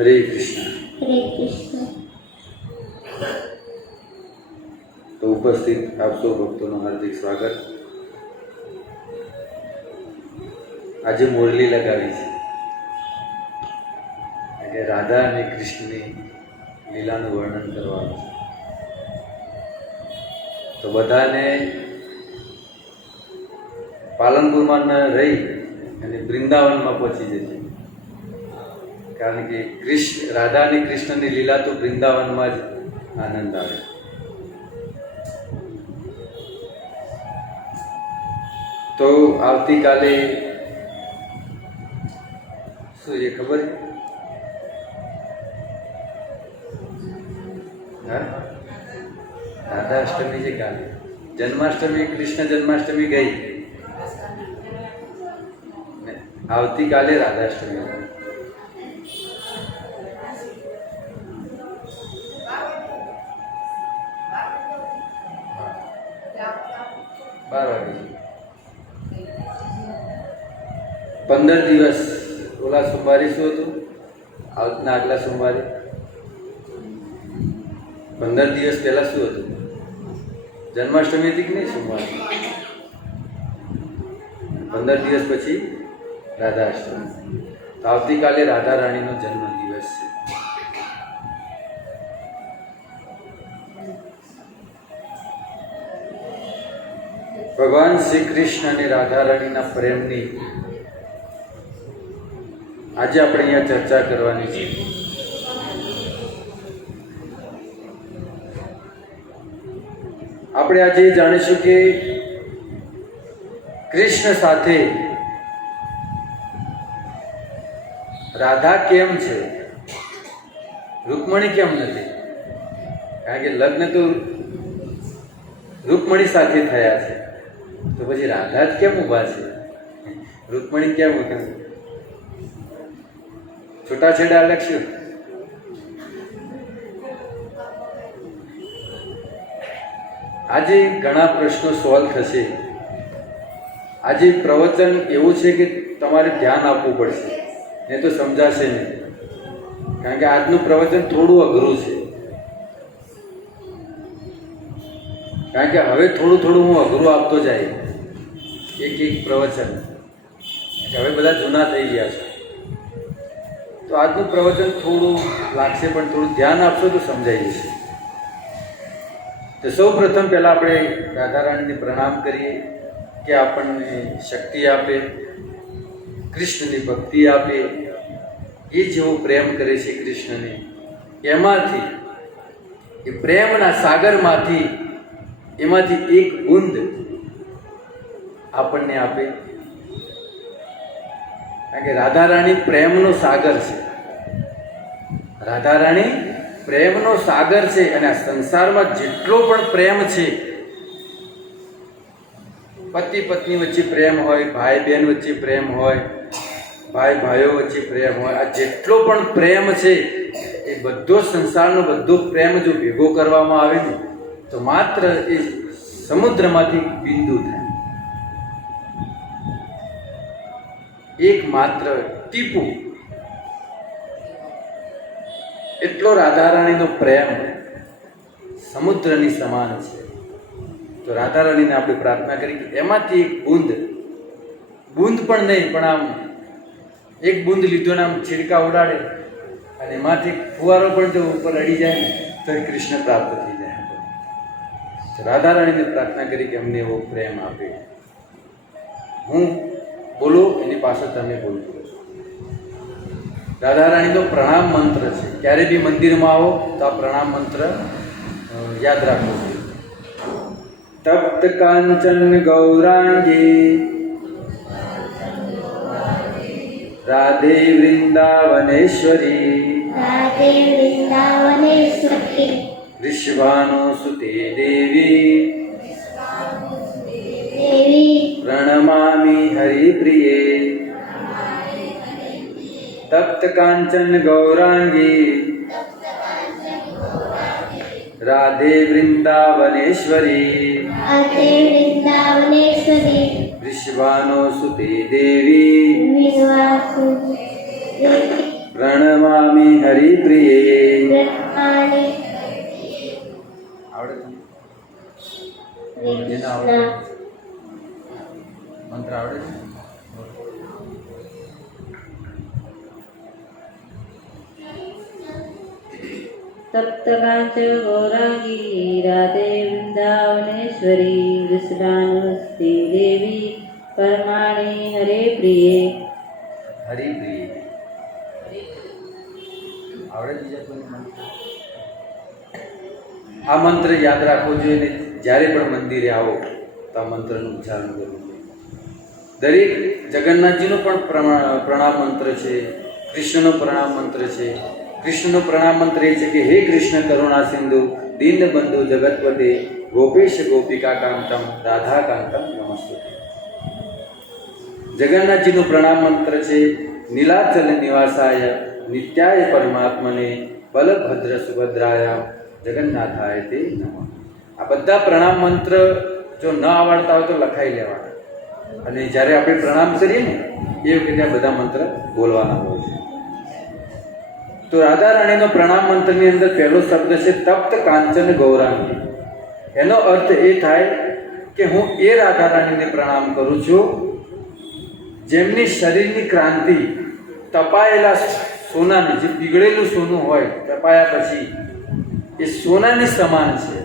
હરે કૃષ્ણ. હરે કૃષ્ણ. તો ઉપસ્થિત આપ સૌ ભક્તોનું હાર્દિક સ્વાગત. આજે મુરલી લગાવી છે એટલે રાધા અને કૃષ્ણની લીલાનું વર્ણન કરવાનું છે. તો બધાને પાલનપુરમાં ન રહી અને વૃંદાવનમાં પહોંચી જશે, કારણ કે રાધા અને કૃષ્ણની લીલા તો વૃંદાવનમાં જ આનંદ આવે. તો આવતીકાલે શું છે ખબર છે? રાધાષ્ટમી છે કાલે. જન્માષ્ટમી, કૃષ્ણ જન્માષ્ટમી ગઈ, આવતીકાલે રાધાષ્ટમી. 12 વાગે. 15 દિવસ ઓલા સોમવારે શું હતું? આગલા સોમવારે 15 દિવસ પહેલા શું હતું? જન્માષ્ટમી હતી કે નહીં? સોમવારે. 15 દિવસ પછી રાધાષ્ટમી. તો આવતીકાલે રાધા રાણીનો જન્મ દિવસ છે. ભગવાન શ્રી કૃષ્ણ અને રાધા રાણીના પ્રેમની આજે આપણે અહીંયા ચર્ચા કરવાની છે. આપણે આજે જાણીશું કે કૃષ્ણ સાથે રાધા કેમ છે, રૂકમણી કેમ નથી? કારણ કે લગ્ન તો રૂકમણી સાથે થયા છે, તો પછી રાધા જ કેમ ઊભા છે? રૂકમણી કેમ ઊભા? છૂટાછેડા લખ્યું. આજે ઘણા પ્રશ્નો સોલ્વ થશે. આજે પ્રવચન એવું છે કે તમારે ધ્યાન આપવું પડશે, નહીં તો સમજાશે નહીં. કારણ કે આજનું પ્રવચન થોડું અઘરું છે, કારણ કે હવે થોડું થોડું હું અઘરું આપતો જાય એક પ્રવચન. હવે બધા જૂના થઈ ગયા છે, તો આજનું પ્રવચન થોડું લાગશે, પણ થોડું ધ્યાન આપશો તો સમજાઈ જશે. તો સૌ પ્રથમ પહેલાં આપણે રાધા રાણીને પ્રણામ કરીએ કે આપણને શક્તિ આપે, કૃષ્ણની ભક્તિ આપે. એ જેવો પ્રેમ કરે છે કૃષ્ણને, એમાંથી એ પ્રેમના સાગરમાંથી એમાંથી એક બૂંદ આપણને આપે. કારણ કે રાધા રાણી પ્રેમનો સાગર છે. રાધા રાણી પ્રેમનો સાગર છે, અને આ સંસારમાં જેટલો પણ પ્રેમ છે, પતિ પત્ની વચ્ચે પ્રેમ હોય, ભાઈ બહેન વચ્ચે પ્રેમ હોય, ભાઈ ભાઈઓ વચ્ચે પ્રેમ હોય, આ જેટલો પણ પ્રેમ છે એ બધો સંસારનો બધો પ્રેમ જો ભેગો કરવામાં આવે ને તો માત્ર એ સમુદ્રમાંથી બિંદુ થાય, એક માત્ર ટીપું. એટલો રાધા રાણીનો પ્રેમ સમુદ્રની સમાન છે. તો રાધા રાણીને આપણે પ્રાર્થના કરી કે એમાંથી એક બૂંદ પણ નહીં, પણ આમ એક બૂંદ લીધો ને આમ છીડકા ઉડાડે અને એમાંથી ફુવારો પણ જો ઉપર અડી જાય ને તો એ કૃષ્ણ પ્રાપ્ત થઈ જાય. તો રાધા રાણીને પ્રાર્થના કરી કે અમને એવો પ્રેમ આપે. હું બોલું એની પાછળ તમે બોલજો. રાધા રાણીનો પ્રણામ મંત્ર છે. ક્યારે બી મંદિરમાં આવો તો આ પ્રણામ મંત્ર યાદ રાખવો. તપ્ત કાંચન ગૌરાંગી રાધે વૃંદાવનેશ્વરી, રાધે વૃંદાવનેશ્વરી, વિશ્વાનો સુતે દેવી, દેવી પ્રણમામિ હરિપ્રિયે. તપ્ત કાંચન ગૌરાંગી રાધે વૃંદાવનેશ્વરી, રાધે વૃંદાવનેશ્વરી, વિશ્વાનો સુતે દેવી, વિશ્વાસુ પ્રણમામિ હરિ तप्तकांच गौरांगी राधे वृंदावनेश्वरी कृष्णानुस्ते देवी परमाणि हरे प्रिये હરિપ્રિય. આવડે બીજા કોઈ મંત્ર? આ મંત્ર યાદ રાખવો જોઈએ ને જ્યારે પણ મંદિરે આવો તો આ મંત્રનું ઉચ્ચારણ કરવું જોઈએ. દરેક જગન્નાથજીનો પણ પ્રણામ મંત્ર છે, કૃષ્ણનો પ્રણામ મંત્ર છે. કૃષ્ણનો પ્રણામ મંત્ર એ છે કે હે કૃષ્ણ કરુણા સિંધુ દીનબંધુ જગતપતે ગોપેશ ગોપિકા કાંતમ રાધા કાંતમ નમસ્તુતે. જગન્નાથજીનો પ્રણામ મંત્ર છે નીલાચલ નિવાસાય નિત્યાય પરમાત્મને બલભદ્ર સુભદ્રાય જગન્નાથાય તે નમઃ. આ બધા પ્રણામ મંત્ર જો ન આવડતા હોય તો લખાઈ લેવાના, અને જ્યારે આપણે પ્રણામ કરીએ ને એ વખતે આ બધા મંત્ર બોલવાના હોય છે. તો રાધા રાણીનો પ્રણામ મંત્રની અંદર પહેલો શબ્દ છે તપ્ત કાંચન ગૌરાંગી. એનો અર્થ એ થાય કે હું એ રાધા રાણીને પ્રણામ કરું છું જેમની શરીરની ક્રાંતિ તપાયેલા સોનાની, જે પીગળેલું સોનું હોય તપાયા પછી એ સોનાની સમાન છે.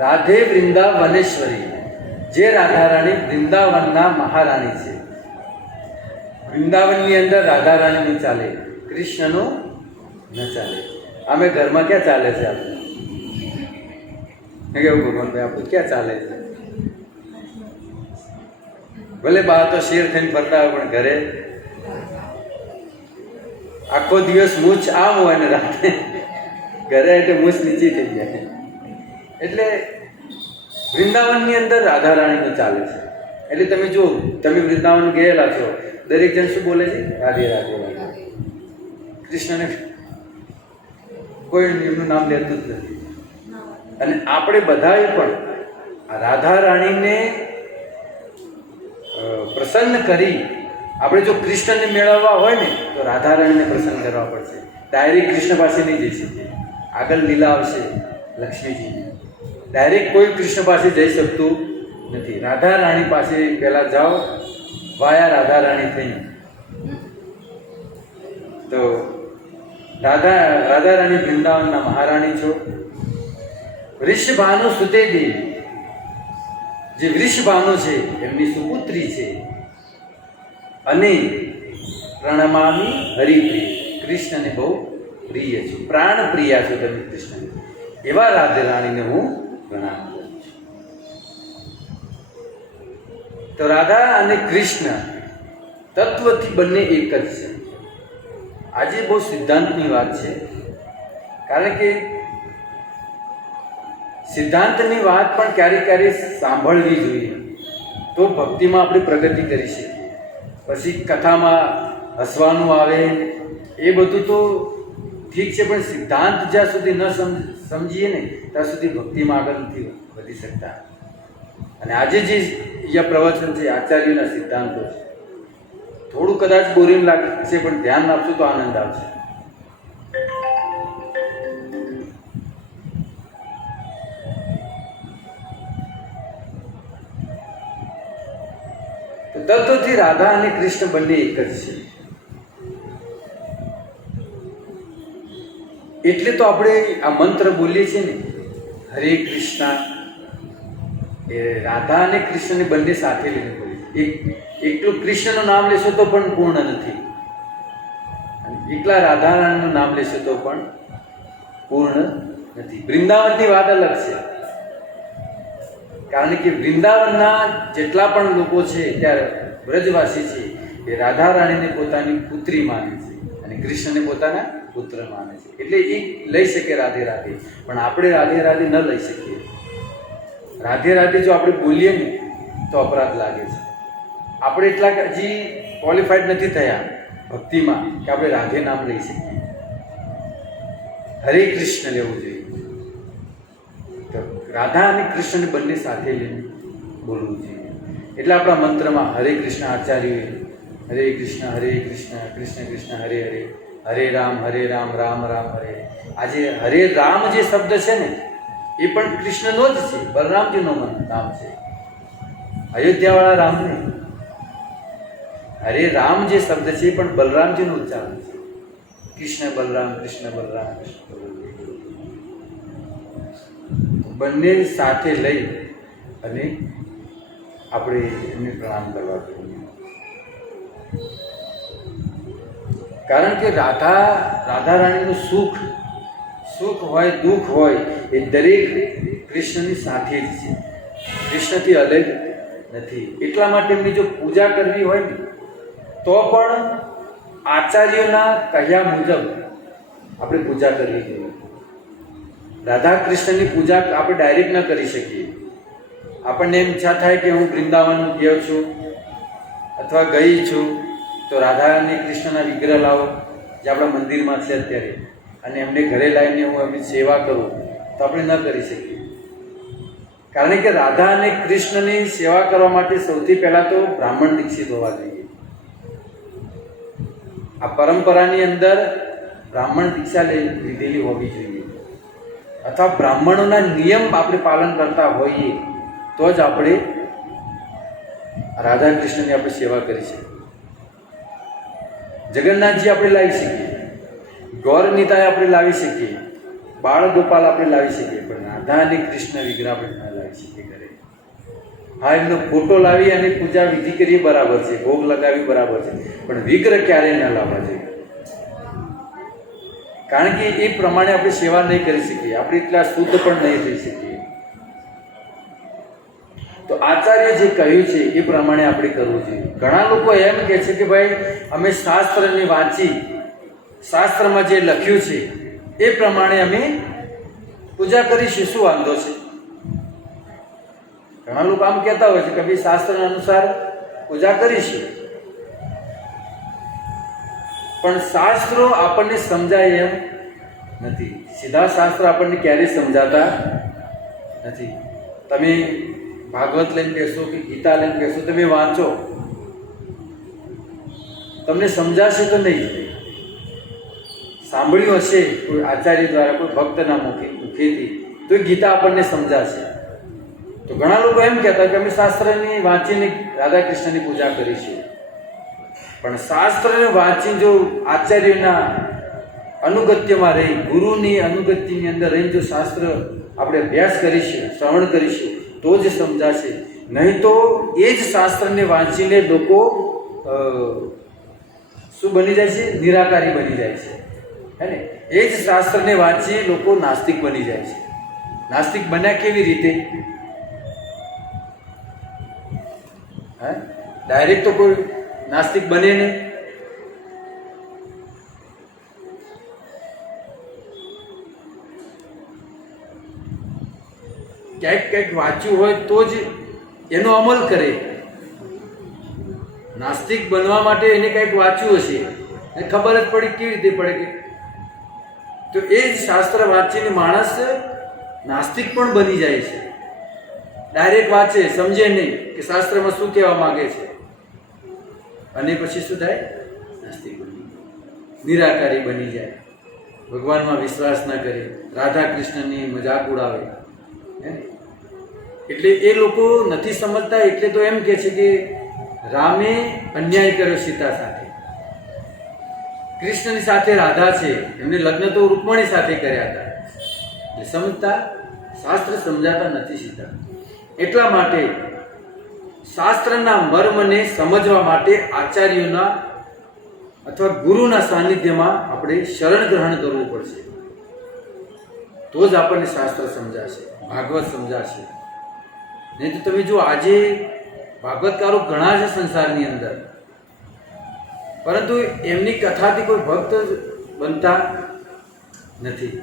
રાધે વૃંદાવનેશ્વરી, જે રાધા રાણી વૃંદાવનના મહારાણી છે. વૃંદાવનની અંદર રાધા રાણીનું ચાલે, કૃષ્ણનું ન ચાલે. અમે ઘરમાં ક્યાં ચાલે છે આપણે? કેવું ભગવાનભાઈ આપણું ક્યાં ચાલે છે? ભલે બહાર તો શેર થઈને ફરતા હોય પણ ઘરે આખો દિવસ મૂછ આમ હોય ને રાતે ઘરે એટલે મૂછ નીચી થઈ જાય. એટલે વૃંદાવનની અંદર રાધા રાણીનું ચાલે છે. એટલે તમે જો તમે વૃંદાવન ગયેલા છો, દરેક જણ શું બોલે છે? રાધે રાધે રાધે. કૃષ્ણને કોઈ એમનું નામ લેતું જ નથી. અને આપણે બધાએ પણ આ રાધા રાણીને પ્રસન્ન કરી, આપણે જો કૃષ્ણને મેળવવા હોય ને તો રાધા રાણીને પ્રસન્ન કરવા પડશે. ડાયરેક્ટ કૃષ્ણ પાસે નહીં જઈ શકીએ. આગળ લીલા આવશે લક્ષ્મીજીની. ડાયરેક્ટ કોઈ કૃષ્ણ પાસે જઈ શકતું નથી. રાધા રાણી પાસે પહેલાં જાઓ, વાયા રાધા રાણી થઈ. તો રાધા રાણી વૃંદાવનના મહારાણી છો. વૃષભાનુ સુતે દેવી, જે વૃષભાનુ છે એમની સુપુત્રી છે. અને પ્રણમામી હરિપ્રિય, કૃષ્ણને બહુ પ્રિય છું, પ્રાણ પ્રિયા છો તમે કૃષ્ણને. એવા રાધે રાણીને હું પ્રણામ કરું છું. તો રાધા અને કૃષ્ણ તત્વથી બંને એક જ છે. આજે બહુ સિદ્ધાંતની વાત છે, કારણ કે સિદ્ધાંતની વાત પણ ક્યારેક ક્યારેક સાંભળવી જોઈએ, તો ભક્તિમાં આપણે પ્રગતિ કરી શકીએ. પછી કથામાં હસવાનું આવે એ બધું તો ઠીક છે, પણ સિદ્ધાંત જ્યાં સુધી ન સમજીએ ને ત્યાં સુધી ભક્તિમાં આગળ નથી વધી શકતા. અને આજે જે અહીંયા પ્રવચન છે આચાર્યના સિદ્ધાંતો છે. થોડું કદાચ બોરિંગ લાગશે પણ ધ્યાન આપશું તો આનંદ આવશે. તત્વથી રાધા અને કૃષ્ણ બંને એક જ છે. એટલે તો આપણે આ મંત્ર બોલીએ છીએ ને, હરે કૃષ્ણ, એ રાધા અને કૃષ્ણને બંને સાથે લઈને બોલીએ. એકલું કૃષ્ણનું નામ લેશો તો પણ પૂર્ણ નથી, અને એકલા રાધા રાણીનું નામ લેશો તો પણ પૂર્ણ નથી. વૃંદાવનની વાત અલગ છે, કારણ કે વૃંદાવનના જેટલા પણ લોકો છે ત્યારે બ્રજવાસી છે એ રાધા રાણીને પોતાની પુત્રી માને છે અને કૃષ્ણને પોતાના પુત્ર માને છે. એટલે એ લઈ શકે રાધે રાધે, પણ આપણે રાધે રાધે ન લઈ શકીએ. રાધે રાધે જો આપણે બોલીએ ને તો અપરાધ લાગે છે. આપણે એટલા હજી ક્વોલિફાઈડ નથી થયા ભક્તિમાં કે આપણે રાધે નામ લઈ શકીએ. હરે કૃષ્ણ લેવું જોઈએ. તો રાધા અને કૃષ્ણને બંને સાથે લઈને બોલવું જોઈએ. એટલે આપણા મંત્રમાં હરે કૃષ્ણ આચાર્ય, હરે કૃષ્ણ કૃષ્ણ કૃષ્ણ હરે હરે, હરે રામ રામ રામ હરે. આજે હરે રામ જે શબ્દ છે ને એ પણ કૃષ્ણનો જ છે, બલરામજીનો નામ છે. અયોધ્યાવાળા રામ નહીં. હરે રામ જે શબ્દ છે એ પણ બલરામજીનું ઉચ્ચારણ છે, કૃષ્ણ બલરામ કૃષ્ણ બલરામ કૃષ્ણ બલરામ બંને સાથે લઈ અને આપણે એમને પ્રણામ કરવા જોઈએ. કારણ કે રાધા રાણીનું સુખ હોય દુઃખ હોય એ દરેક કૃષ્ણની સાથે જ છે, કૃષ્ણથી અલગ નથી. એટલા માટે એમની જો પૂજા કરવી હોય ને તો પણ આચાર્યોના કહ્યા મુજબ આપણે પૂજા કરવી જોઈએ. રાધા કૃષ્ણની પૂજા આપણે ડાયરેક્ટ ન કરી શકીએ. આપણને એમ ઈચ્છા થાય કે હું વૃંદાવન ગયો છું અથવા ગઈ છું તો રાધા અને કૃષ્ણના વિગ્રહ લાવો જે આપણા મંદિરમાં છે અત્યારે, અને એમને ઘરે લાવીને હું એમની સેવા કરું તો આપણે ન કરી શકીએ. કારણ કે રાધા અને કૃષ્ણની સેવા કરવા માટે સૌથી પહેલાં તો બ્રાહ્મણ દીક્ષિત હોવા જોઈએ. આ પરંપરાની અંદર બ્રાહ્મણ દીક્ષા લીધેલી હોવી જોઈએ, અથવા બ્રાહ્મણોના નિયમ આપણે પાલન કરતા હોઈએ તો જ આપણે રાધા કૃષ્ણની આપણે સેવા કરી શકીએ. જગન્નાથજી આપણે લાવી શકીએ, ગૌરનીતાએ આપણે લાવી શકીએ, બાળ ગોપાલ આપણે લાવી શકીએ, પણ રાધા અને કૃષ્ણ વિગ્રહ આપણે ના લાવી શકીએ ઘરે. હા, એમનો ફોટો લાવી અને પૂજા વિધિ કરીએ બરાબર છે, ભોગ લગાવી બરાબર છે, પણ વિગ્રહ ક્યારેય ના લાવવા જોઈએ. કારણ કે એ પ્રમાણે આપણે સેવા નહીં કરી શકીએ, આપણે એટલા શુદ્ધ પણ નહીં થઈ શકીએ. તો આચાર્ય જે કહ્યું છે એ પ્રમાણે આપણે કરવું જોઈએ. ઘણા લોકો એમ કહે છે કે ભાઈ અમે શાસ્ત્રને વાંચી શાસ્ત્રમાં જે લખ્યું છે એ પ્રમાણે અમે પૂજા કરીશું, શું વાંધો છે? ઘણા લોકો આમ કહેતા હોય છે કે ભાઈ શાસ્ત્ર અનુસાર પૂજા કરીશું, પણ શાસ્ત્રો આપણને સમજાય એમ નથી. સીધા શાસ્ત્રો આપણને ક્યારેય સમજાતા નથી. તમે ભાગવત લઈને બેસો કે ગીતા લઈને બેસો, તમે વાંચો, તમને સમજાશે તો નહીં. સાંભળ્યું હશે કોઈ આચાર્ય દ્વારા, કોઈ ભક્તના મુખેથી, તો એ ગીતા આપણને સમજાશે. તો ઘણા લોકો એમ કહેતા કે અમે શાસ્ત્રની વાંચીને રાધા કૃષ્ણની પૂજા કરીશું, પણ શાસ્ત્રને વાંચી જો આચાર્યના અનુગત્યમાં રહી, ગુરુની અનુગત્યની અંદર રહીને જો શાસ્ત્ર આપણે અભ્યાસ કરીશું, શ્રવણ કરીશું તો જ સમજાશે. નહીં તો એ જ શાસ્ત્રને વાંચીને લોકો શું બની જાય છે? નિરાકારી બની જાય છે. હે ને? એ જ શાસ્ત્રને વાંચી લોકો નાસ્તિક બની જાય છે. નાસ્તિક બન્યા કેવી રીતે? હા, ડાયરેક્ટ તો કોઈ નાસ્તિક બને નહીં. ક્યાંક વાંચ્યું હોય તો જ એનો અમલ કરે. નાસ્તિક બનવા માટે એને કંઈક વાંચ્યું હશે, એ ખબર જ પડી, કેવી રીતે પડે કે તો એ જ શાસ્ત્ર વાંચીને માણસ નાસ્તિક પણ બની જાય છે. ડાયરેક્ટ વાંચે, સમજે નહીં કે શાસ્ત્રમાં શું કહેવા માંગે છે, અને પછી શું થાય? નાસ્તિક બની જાય, નિરાકારી બની જાય, ભગવાનમાં વિશ્વાસ ના કરે, રાધા કૃષ્ણની મજાક ઉડાવે. એટલે એ લોકો નથી સમજતા. એટલે તો એમ કે છે કે રામે અન્યાય કર્યો સીતા સાથે, કૃષ્ણની સાથે રાધા છે, એમને લગ્ન તો રૂકમણી સાથે કર્યા હતા. એટલે સમજતા, શાસ્ત્ર સમજાતા નથી સીતા. એટલા માટે શાસ્ત્રના મર્મને સમજવા માટે આચાર્યોના અથવા ગુરુના સાનિધ્યમાં આપણે શરણ ગ્રહણ કરવું પડશે, તો જ આપણને શાસ્ત્ર સમજાશે, ભાગવત સમજાશે. નહીં તો તમે જો આજે ભાગવતકારો ઘણા છે સંસારની અંદર, પરંતુ એમની કથાથી કોઈ ભક્ત બનતા નથી.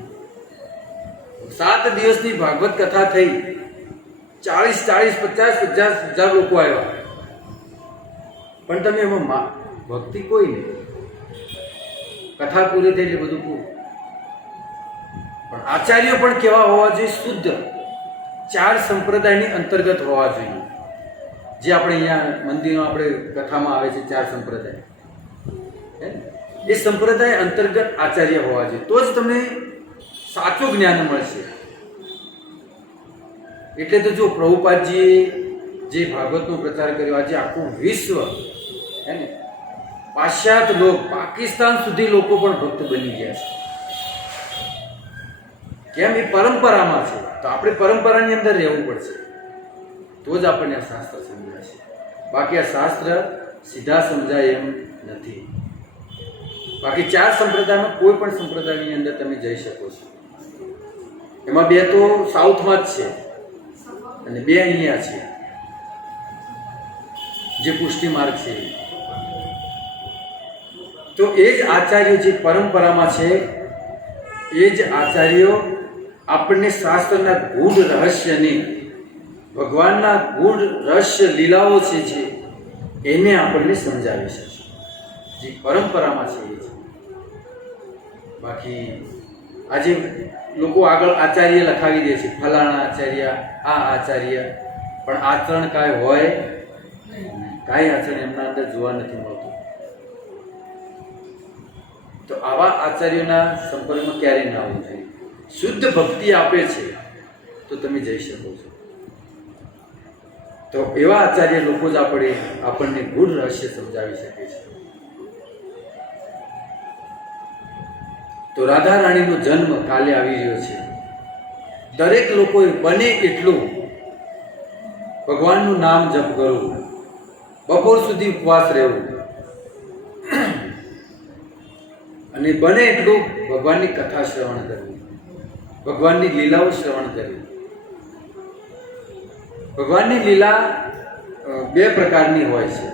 7 દિવસની ભાગવત કથા થઈ, 40-50 લોકો આવ્યા, પણ તમે એમાં ભક્તિ કોઈ નહીં. કથા પૂરી થઈ એટલે બધું પૂરું. પણ આચાર્યો પણ કેવા હોવા જોઈએ? શુદ્ધ, 4 સંપ્રદાયની અંતર્ગત હોવા જોઈએ. જે આપણે અહીંયા મંદિરમાં આપણે કથામાં આવે છે 4 સંપ્રદાય, એ સંપ્રદાય અંતર્ગત આચાર્ય હોવા જોઈએ, તો જ તમને સાચું જ્ઞાન મળશે. એટલે તો જો પ્રભુપાદજીએ જે ભાગવતનો પ્રચાર કર્યો, આજે આખું વિશ્વ હે ને પાશ્ચાત્ય લોક, પાકિસ્તાન સુધી લોકો પણ ભક્ત બની ગયા છે. કેમ? એ પરંપરામાં છે. તો આપણે પરંપરાની અંદર રહેવું પડશે, તો જ આપણને આ શાસ્ત્ર સમજાશે. બાકી આ શાસ્ત્ર સીધા સમજાય એમ નથી. બાકી 4 સંપ્રદાયમાં કોઈ પણ સંપ્રદાયની અંદર તમે જઈ શકો છો. એમાં 2 તો સાઉથમાં જ છે અને 2 અહીંયા છે, જે પુષ્ટિ માર્ગ છે. તો એ જ આચાર્યો જે પરંપરામાં છે, એ જ આચાર્યો આપણને શાસ્ત્રના ગૂઢ રહસ્યની, ભગવાનના ગૂઢ રહસ્ય લીલાઓ છે જે એને આપણને સમજાવી શકે, જે પરંપરામાં છે એ છે. બાકી આજે લોકો આગળ આચાર્ય લખાવી દે છે, ફલાણા આચાર્ય, આ આચાર્ય, પણ આચરણ કાંઈ હોય, કાંઈ આચરણ એમના અંદર જોવા નથી મળતું. તો આવા આચાર્યોના સંપર્કમાં ક્યારેય ના આવવું જોઈએ. શુદ્ધ ભક્તિ આપે છે તો તમે જઈ શકો છો. તો એવા આચાર્ય લોકો જ આપણને ગૂઢ રહસ્ય સમજાવી શકે છે. તો રાધા રાણીનો જન્મ કાલે આવી રહ્યો છે. દરેક લોકોએ બને એટલું ભગવાનનું નામ જપ કરવું, બપોર સુધી ઉપવાસ રહેવું અને બને એટલું ભગવાનની કથા શ્રવણ કરવું, ભગવાનની લીલાઓ શ્રવણ કરવી. ભગવાનની લીલા 2 પ્રકારની હોય છે.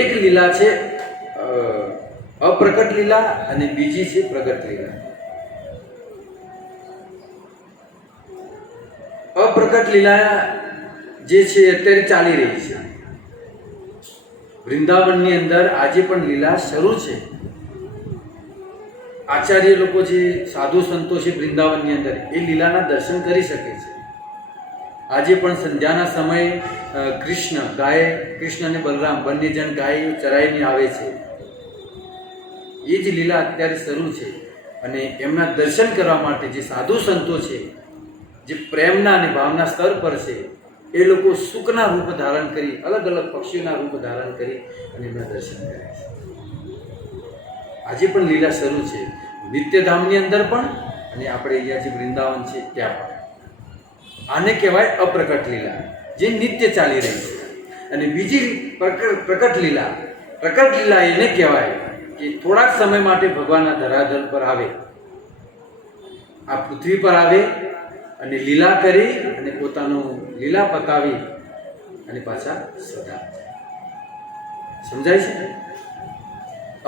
એક લીલા છે અપ્રકટ લીલા અને બીજી છે પ્રગટ લીલા. અપ્રકટ લીલા જે છે અત્યારે ચાલી રહી છે વૃંદાવનની અંદર, આજે પણ લીલા શરૂ છે. આચાર્ય લોકો જે સાધુ સંતો છે વૃંદાવનની અંદર, એ લીલાના દર્શન કરી શકે છે. આજે પણ સંધ્યાના સમયે કૃષ્ણ અને બલરામ બંને જણ ગાય ચરાઈને આવે છે. એ જ લીલા અત્યારે શરૂ છે. અને એમના દર્શન કરવા માટે જે સાધુ સંતો છે, જે પ્રેમના અને ભાવના સ્તર પર છે, એ લોકો સુખના રૂપ ધારણ કરી, અલગ અલગ પક્ષીઓના રૂપ ધારણ કરી અને એમના દર્શન કરે છે. આજે પણ લીલા શરૂ છે, નિત્યધામની અંદર પણ અને આપણે અહીંયા જે વૃંદાવન છે ત્યાં પણ. આને કહેવાય અપ્રકટ લીલા, જે નિત્ય ચાલી રહી છે. અને બીજી પ્રકટ લીલા, પ્રકટ લીલા એને કહેવાય કે થોડાક સમય માટે ભગવાનના ધરાધર પર આવે, આ પૃથ્વી પર આવે અને લીલા કરી અને પોતાનું લીલા પતાવી અને પાછા સદા. સમજાય છે?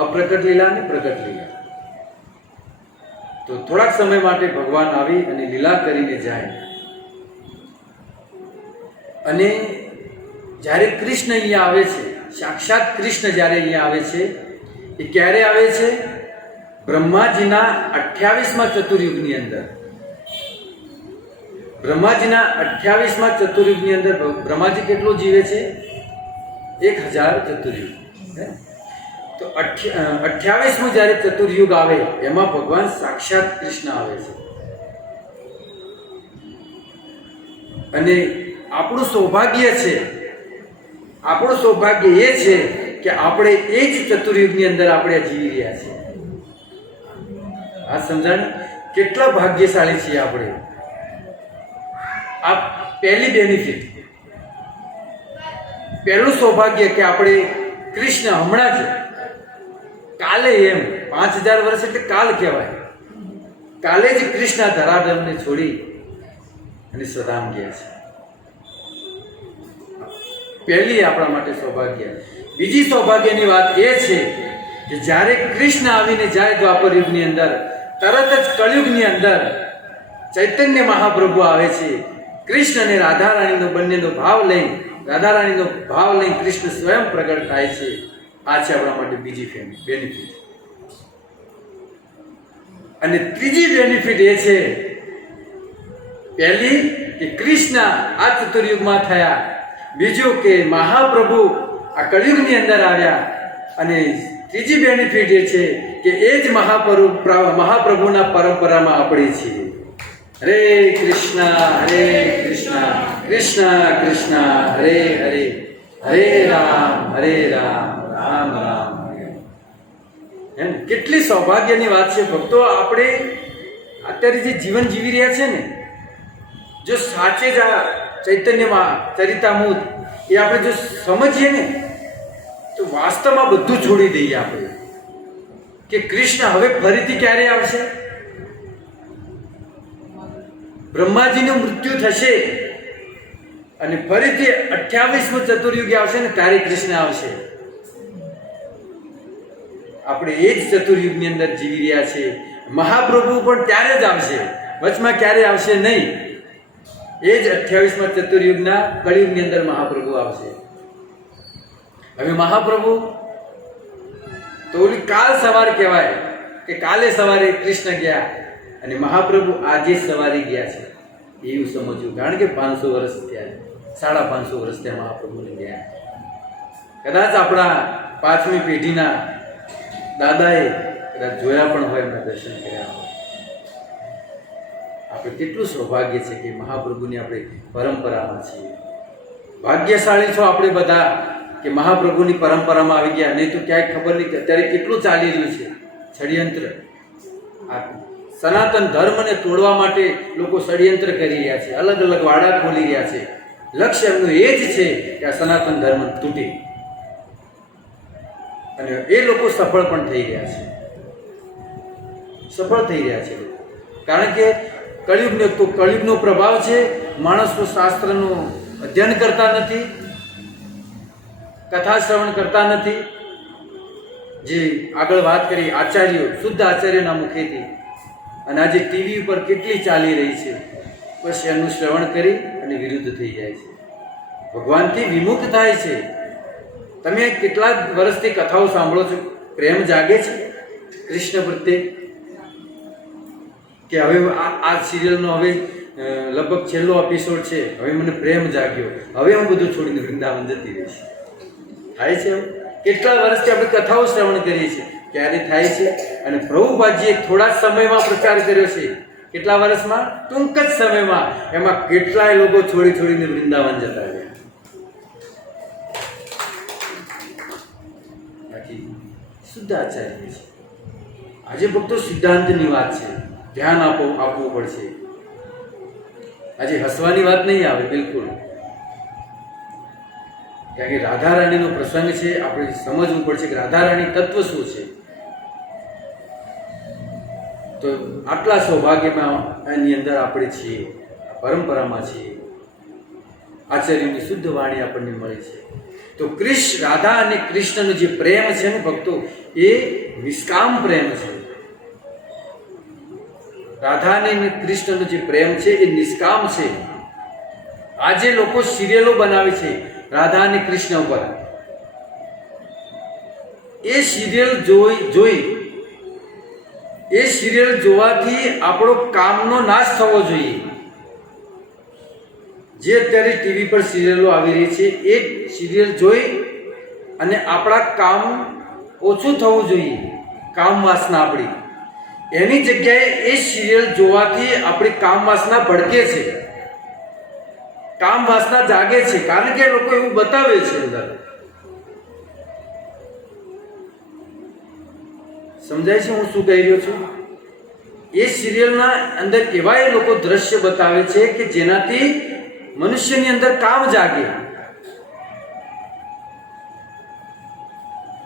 અપ્રકટ લીલા અને પ્રગટ લીલા. તો થોડાક સમય માટે ભગવાન આવી અને લીલા કરીને જાય. અને જ્યારે કૃષ્ણ અહીંયા આવે છે, સાક્ષાત કૃષ્ણ જ્યારે અહીંયા આવે છે, એ ક્યારે આવે છે? બ્રહ્માજીના 28મા ચતુર્યુગની અંદર. બ્રહ્માજીના 28મા ચતુર્યુગની અંદર બ્રહ્માજી કેટલો જીવે છે? 1000 ચતુર્યુગ. તો 28મું જ્યારે ચતુર્યુગ આવે, એમાં ભગવાન સાક્ષાત કૃષ્ણ આવે છે. અને આપણું સૌભાગ્ય છે, આપણું સૌભાગ્ય એ છે કે આપણે એ જ ચતુર્યુગની અંદર આપણે જીવી રહ્યા છીએ. આ સમજાણ? કેટલા ભાગ્યશાળી છીએ આપણે. આ પહેલી બેનિફિટ, પહેલું સૌભાગ્ય કે આપણે કૃષ્ણ હમણાં જ, કાલે, એમ 5000 વર્ષ એટલે કાલ કહેવાય, કાલે જ કૃષ્ણ ધરાધરને છોડી અને સદામ ગયા છે. પહેલી આપણા માટે સૌભાગ્ય. બીજી સૌભાગ્યની વાત એ છે કે જ્યારે કૃષ્ણ આવીને જાય દ્વાપર યુગની અંદર, તરત જ કળયુગની અંદર ચૈતન્ય મહાપ્રભુ આવે છે. કૃષ્ણ અને રાધા રાણીનો બંનેનો ભાવ લઈ, રાધા રાણીનો ભાવ લઈ કૃષ્ણ સ્વયં પ્રગટ થાય છે. આ છે આપણા માટે બીજી બેનિફિટ. અને ત્રીજી બેનિફિટ એ છે, પહેલી કે કૃષ્ણ આ ચતુર્યુગમાં થયા, બીજું કે મહાપ્રભુ આ કળયુગની અંદર આવ્યા, અને ત્રીજી બેનિફિટ એ છે કે એ જ મહાપ્રભુના પરંપરામાં આપણે છીએ. હરે કૃષ્ણ કૃષ્ણ કૃષ્ણ હરે હરે, હરે રામ કેટલી સૌભાગ્યની વાત છે ભક્તો. આપણે અત્યારે જે જીવન જીવી રહ્યા છે ને, જો સાચે જ આ ચૈતન્યમાં ચરિતામૃત એ આપણે જો સમજીએ ને, તો વાસ્તવમાં બધું છોડી દઈએ આપણે કે કૃષ્ણ હવે ફરીથી ક્યારે આવશે. બ્રહ્માજીનું મૃત્યુ થશે અને ફરીથી 28મો ચતુર્યુગ આવશે ને ત્યારે કૃષ્ણ આવશે. આપણે એ જ ચતુર્યુગની અંદર જીવી રહ્યા છીએ. મહાપ્રભુ પણ ત્યારે જ આવશે, વચમાં ક્યારે આવશે નહીં. એ જ 28મા ચતુર્યુગના કળિયુગની અંદર મહાપ્રભુ આવશે. હવે મહાપ્રભુ તો ઓલી કાલ સવાર કહેવાય કે કાલે સવારે કૃષ્ણ ગયા અને મહાપ્રભુ આજે સવારે ગયા છે એવું સમજવું. કારણ કે 500 વર્ષ થયા, 550 વર્ષ થયા મહાપ્રભુને ગયા. કદાચ આપણા 5મી પેઢીના દાદાએ કદાચ જોયા પણ હોય, એમના દર્શન કર્યા હોય. આપણે કેટલું સૌભાગ્ય છે કે મહાપ્રભુની આપણે પરંપરામાં છીએ. ભાગ્યશાળી છો આપણે બધા કે મહાપ્રભુની પરંપરામાં આવી ગયા. નહીં તો ક્યાંય ખબર નહીં કે અત્યારે કેટલું ચાલી રહ્યું છે ષડયંત્ર. આ સનાતન ધર્મને તોડવા માટે લોકો ષડયંત્ર કરી રહ્યા છે, અલગ અલગ વાડા ખોલી રહ્યા છે. લક્ષ્ય એમનું એ જ છે કે આ સનાતન ધર્મ તૂટે, અને એ લોકો સફળ પણ થઈ રહ્યા છે. સફળ થઈ રહ્યા છે કારણ કે કળિયુગનો પ્રભાવ છે. માણસો શાસ્ત્રનું અધ્યયન કરતા નથી, કથા શ્રવણ કરતા નથી. જે આગળ વાત કરી આચાર્યો, શુદ્ધ આચાર્યોના મુખેથી, અને આજે ટીવી ઉપર કેટલી ચાલી રહી છે, બસ એનું શ્રવણ કરી અને વિરુદ્ધ થઈ જાય છે, ભગવાનથી વિમુખ થાય છે. તમે કેટલા વર્ષથી કથાઓ સાંભળો છો, પ્રેમ જાગે છે કૃષ્ણ પ્રત્યે કે હવે આ સિરિયલનો હવે લગભગ છેલ્લો એપિસોડ છે, હવે મને પ્રેમ જાગ્યો, હવે હું બધું છોડીને વૃંદાવન જતી રહીશ. થાય છે એવું? કેટલા વર્ષથી આપણે કથાઓ શ્રવણ કરીએ છીએ, ક્યારે થાય છે? અને પ્રભુપાદજીએ થોડા જ સમયમાં પ્રચાર કર્યો છે. કેટલા વર્ષમાં? ટૂંક જ સમયમાં. એમાં કેટલાય લોકો છોડીને વૃંદાવન જતા રહ્યા. બાકી શુદ્ધ આચાર્ય છે. આજે ફક્ત સિદ્ધાંતની વાત છે, ધ્યાન આપવું પડશે. આજે હસવાની વાત નહીં આવે બિલકુલ, કારણ કે રાધા રાણીનો પ્રસંગ છે. આપણે સમજવું પડશે કે રાધા રાણી તત્વ શું છે. તો આટલા સૌભાગ્યમાં એની અંદર આપણે છીએ, પરંપરામાં છીએ. આચાર્યની શુદ્ધ વાણી આપણને મળે છે. તો રાધા અને કૃષ્ણનો જે પ્રેમ છે ને ભક્તો, એ નિષ્કામ પ્રેમ છે. રાધા અને કૃષ્ણનો જે પ્રેમ છે એ નિષ્કામ છે. આજે લોકો સિરિયલો બનાવે છે રાધા અને કૃષ્ણ ઉપર. એ સિરિયલ જોવાથી આપણો કામનો નાશ થવો જોઈએ. જે અત્યારે ટીવી પર સિરિયલો આવી રહી છે, એ સિરિયલ જોઈ અને આપણા કામ ઓછું થવું જોઈએ, કામ વાસના આપણી. એની જગ્યાએ એ સિરિયલ જોવાથી આપણી કામ વાસના ભડકે છે, કામ વાસના જાગે છે. કારણ કે લોકો એવું બતાવે છે અંદર. સમજાય છે હું શું કહી રહ્યો છું? એ સિરિયલના અંદર એવા લોકો દ્રશ્ય બતાવે છે કે જેનાથી મનુષ્યની અંદર કામ જાગે.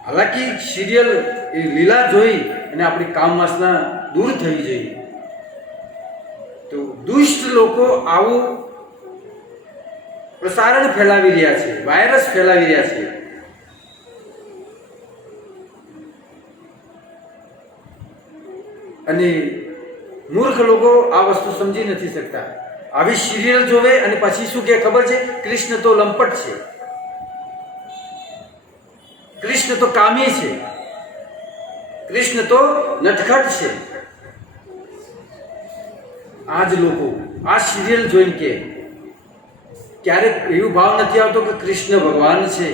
હાલાકી સિરિયલ એ લીલા જોઈ અને આપણી કામ વાસના દૂર થઈ જોઈએ. તો દુષ્ટ લોકો આવું પ્રસારણ ફેલાવી રહ્યા છે, વાયરસ ફેલાવી રહ્યા છે. અને મૂર્ખ લોકો આ વસ્તુ સમજી નથી શકતા. આવી સિરિયલ જોવે અને પછી શું કે ખબર છે? કૃષ્ણ તો લંપટ છે, કૃષ્ણ તો કામી છે, કૃષ્ણ તો નટખટ છે. આ જ લોકો આ સિરિયલ જોઈને કે ક્યારેક એવું ભાવ નથી આવતો કે કૃષ્ણ ભગવાન છે.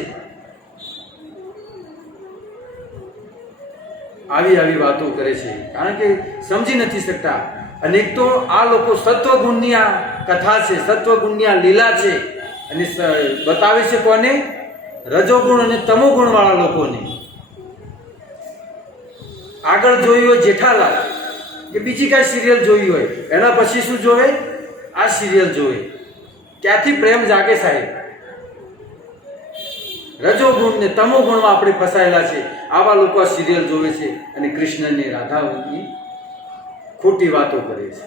આવી વાતો કરે છે કારણ કે સમજી નથી શકતા. અને એક તો આ લોકો સત્વગુણની આ કથા છે, સત્વગુણની આ લીલા છે, અને બતાવે છે કોને? રજોગુણ અને તમોગુણ વાળા લોકોને. આગળ જોયું હોય જેઠાલાલ કે બીજી કાંઈ સિરિયલ જોઈ હોય, એના પછી શું જોવે? આ સિરિયલ જોવે. ક્યાંથી પ્રેમ જાગે સાહેબ? રજોગુણ ને તમો ગુણમાં આપણે ફસાયેલા છે. આવા લોકો આ સિરિયલ જોવે છે અને કૃષ્ણની રાધાની ખોટી વાતો કરે છે.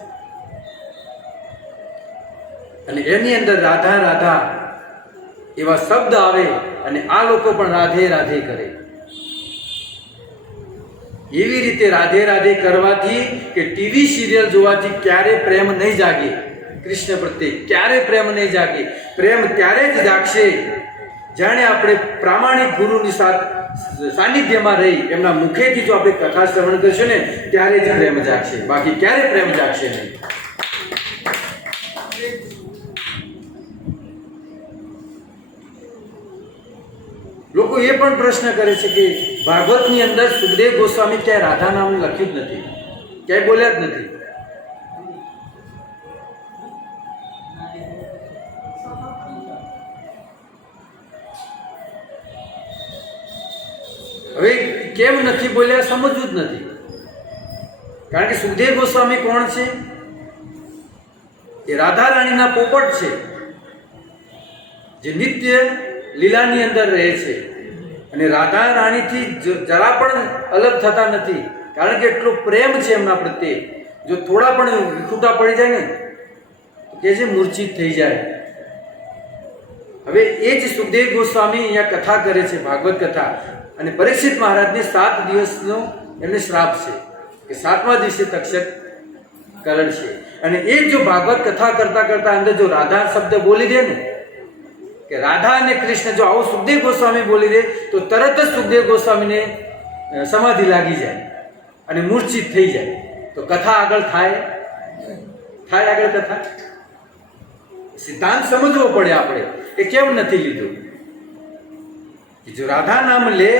અને એની અંદર રાધા રાધા એવા શબ્દ આવે અને આ લોકો પણ રાધે રાધે કરે. એવી રીતે રાધે રાધે કરવાથી કે ટીવી સિરિયલ જોવાથી ક્યારે પ્રેમ નહીં જાગે, કૃષ્ણ પ્રત્યે ક્યારે પ્રેમ નહીં જાગે. પ્રેમ ત્યારે જ જાગશે જાણે આપણે પ્રામાણિક ગુરુની સાનિધ્યમાં રહી એમના મુખેથી જો આપણે કથા શ્રવણ કરીશું ને ત્યારે જ પ્રેમ જાગશે, બાકી ક્યારે પ્રેમ જાગશે નહીં. લોકો એ પણ પ્રશ્ન કરે છે કે ભાગવતની અંદર સુખદેવ ગોસ્વામી ક્યાંય રાધા નામ લખ્યું જ નથી, ક્યાંય બોલ્યા જ નથી. હવે કેમ નથી બોલ્યા સમજવું જ નથી. કારણ કે સુખદેવ ગોસ્વામી કોણ છે? એ રાધા રાણીના પોપટ છે, જે નિત્ય લીલાની અંદર રહે છે અને રાધા રાણીથી જરા પણ અલગ થતા નથી. કારણ કે એટલો પ્રેમ છે એમના પ્રત્યે. જો થોડા પણ વિખૂટા પડી જાય ને કે જે મૂર્છિત થઈ જાય. હવે એ જ સુખદેવ ગોસ્વામી અહીંયા કથા કરે છે, ભાગવત કથા. અને પરીક્ષિત મહારાજને 7 દિવસનો એમને શ્રાપ છે કે 7મા દિવસે તક્ષક કરડશે. અને એ જો ભાગવત કથા કરતા કરતા અંદર જો રાધા શબ્દ બોલી દે ને કે રાધા અને કૃષ્ણ, જો આવું સુખદેવ ગોસ્વામી બોલી દે તો તરત જ સુખદેવ ગોસ્વામીને સમાધિ લાગી જાય અને મૂર્છિત થઈ જાય. તો કથા આગળ થાય આગળ કથા. સિદ્ધાંત સમજવો પડે આપણે એ કેમ નથી લીધું. જો રાધા નામ લે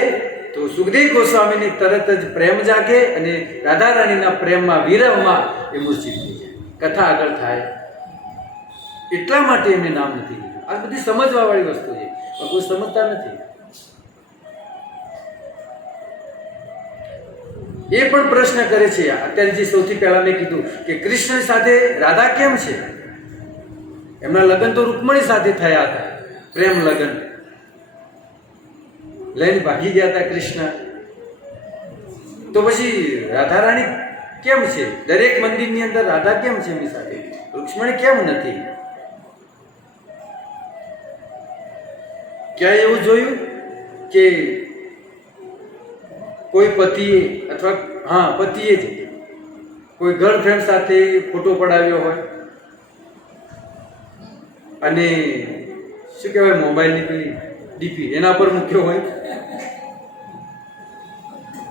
તો સુખદેવ ગોસ્વામીને તરત જ પ્રેમ જાગે અને રાધા રાણીના પ્રેમમાં વિરહમાં એ મૂર્છિત થઈ જાય, કથા આગળ થાય. એટલા માટે એમને નામ નથી લીધું. આ બધી સમજવા વાળી વસ્તુ છે, પણ કોઈ સમજતા નથી. એ પણ પ્રશ્ન કરે છે. અત્યારે જે સૌથી પહેલા મેં કીધું કે કૃષ્ણ સાથે રાધા કેમ છે? એમના લગ્ન તો રૂકમણી સાથે થયા હતા, પ્રેમ લગ્ન લઈને ભાગી ગયા હતા કૃષ્ણ. તો પછી રાધા રાણી કેમ છે? દરેક મંદિરની અંદર રાધા કેમ છે એમની સાથે? રૂક્ષ્મણી કેમ નથી? ક્યાં એવું જોયું કે કોઈ પતિએ અથવા પતિએ જ કોઈ ગર્લફ્રેન્ડ સાથે ફોટો પડાવ્યો હોય અને શું કહેવાય મોબાઈલની પેલી ડીપી એના પર મૂક્યો હોય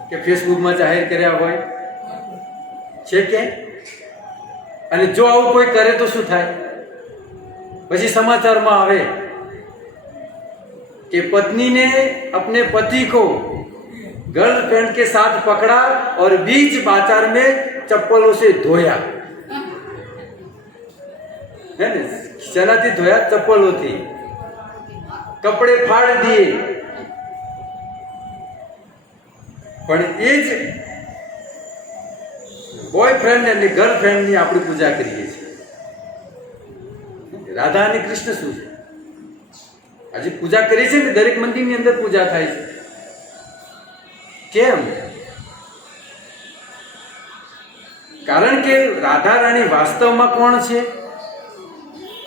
કે ફેસબુકમાં જાહેર કર્યા હોય છે કે? અને જો આવું કોઈ કરે તો શું થાય? પછી સમાચારમાં આવે कि पत्नी ने अपने पति को गर्लफ्रेंड के साथ पकड़ा और बीच बाजार में चप्पलों से धोया, है ना? शनाथी धोया चप्पलों थी, कपड़े फाड़ दिए. પણ એ જ બોયફ્રેન્ડ અને ગર્લફ્રેન્ડની આપણે પૂજા કરીએ છીએ. રાધા અને કૃષ્ણ શું છે? આજે પૂજા કરી છે ને, દરેક મંદિરની અંદર પૂજા થાય છે. કેમ? કારણ કે રાધા રાણી વાસ્તવમાં કોણ છે?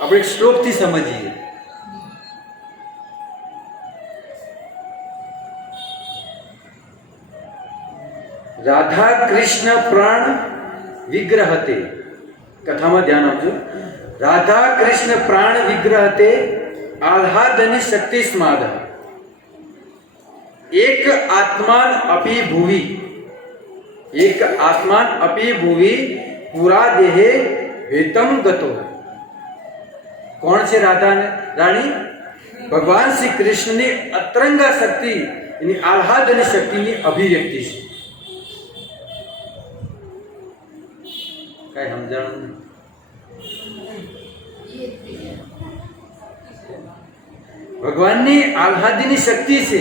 આપણે એક શ્લોકથી સમજીએ. રાધા કૃષ્ણ પ્રાણ વિગ્રહતે, કથામાં ધ્યાન આપજો. રાધા કૃષ્ણ પ્રાણ વિગ્રહતે आह्लादनि शक्ति स्माद एक आत्मान अपि भुवि, एक आत्मान अपि भुवि पूरा देहे वेतम गतो. कौन से राधा रानी? भगवान श्री कृष्ण ने अतरंगा शक्ति यानी आह्लादनि शक्ति की अभिव्यक्ति है. कई समझाणु ભગવાનની આહ્લાદની શક્તિ છે.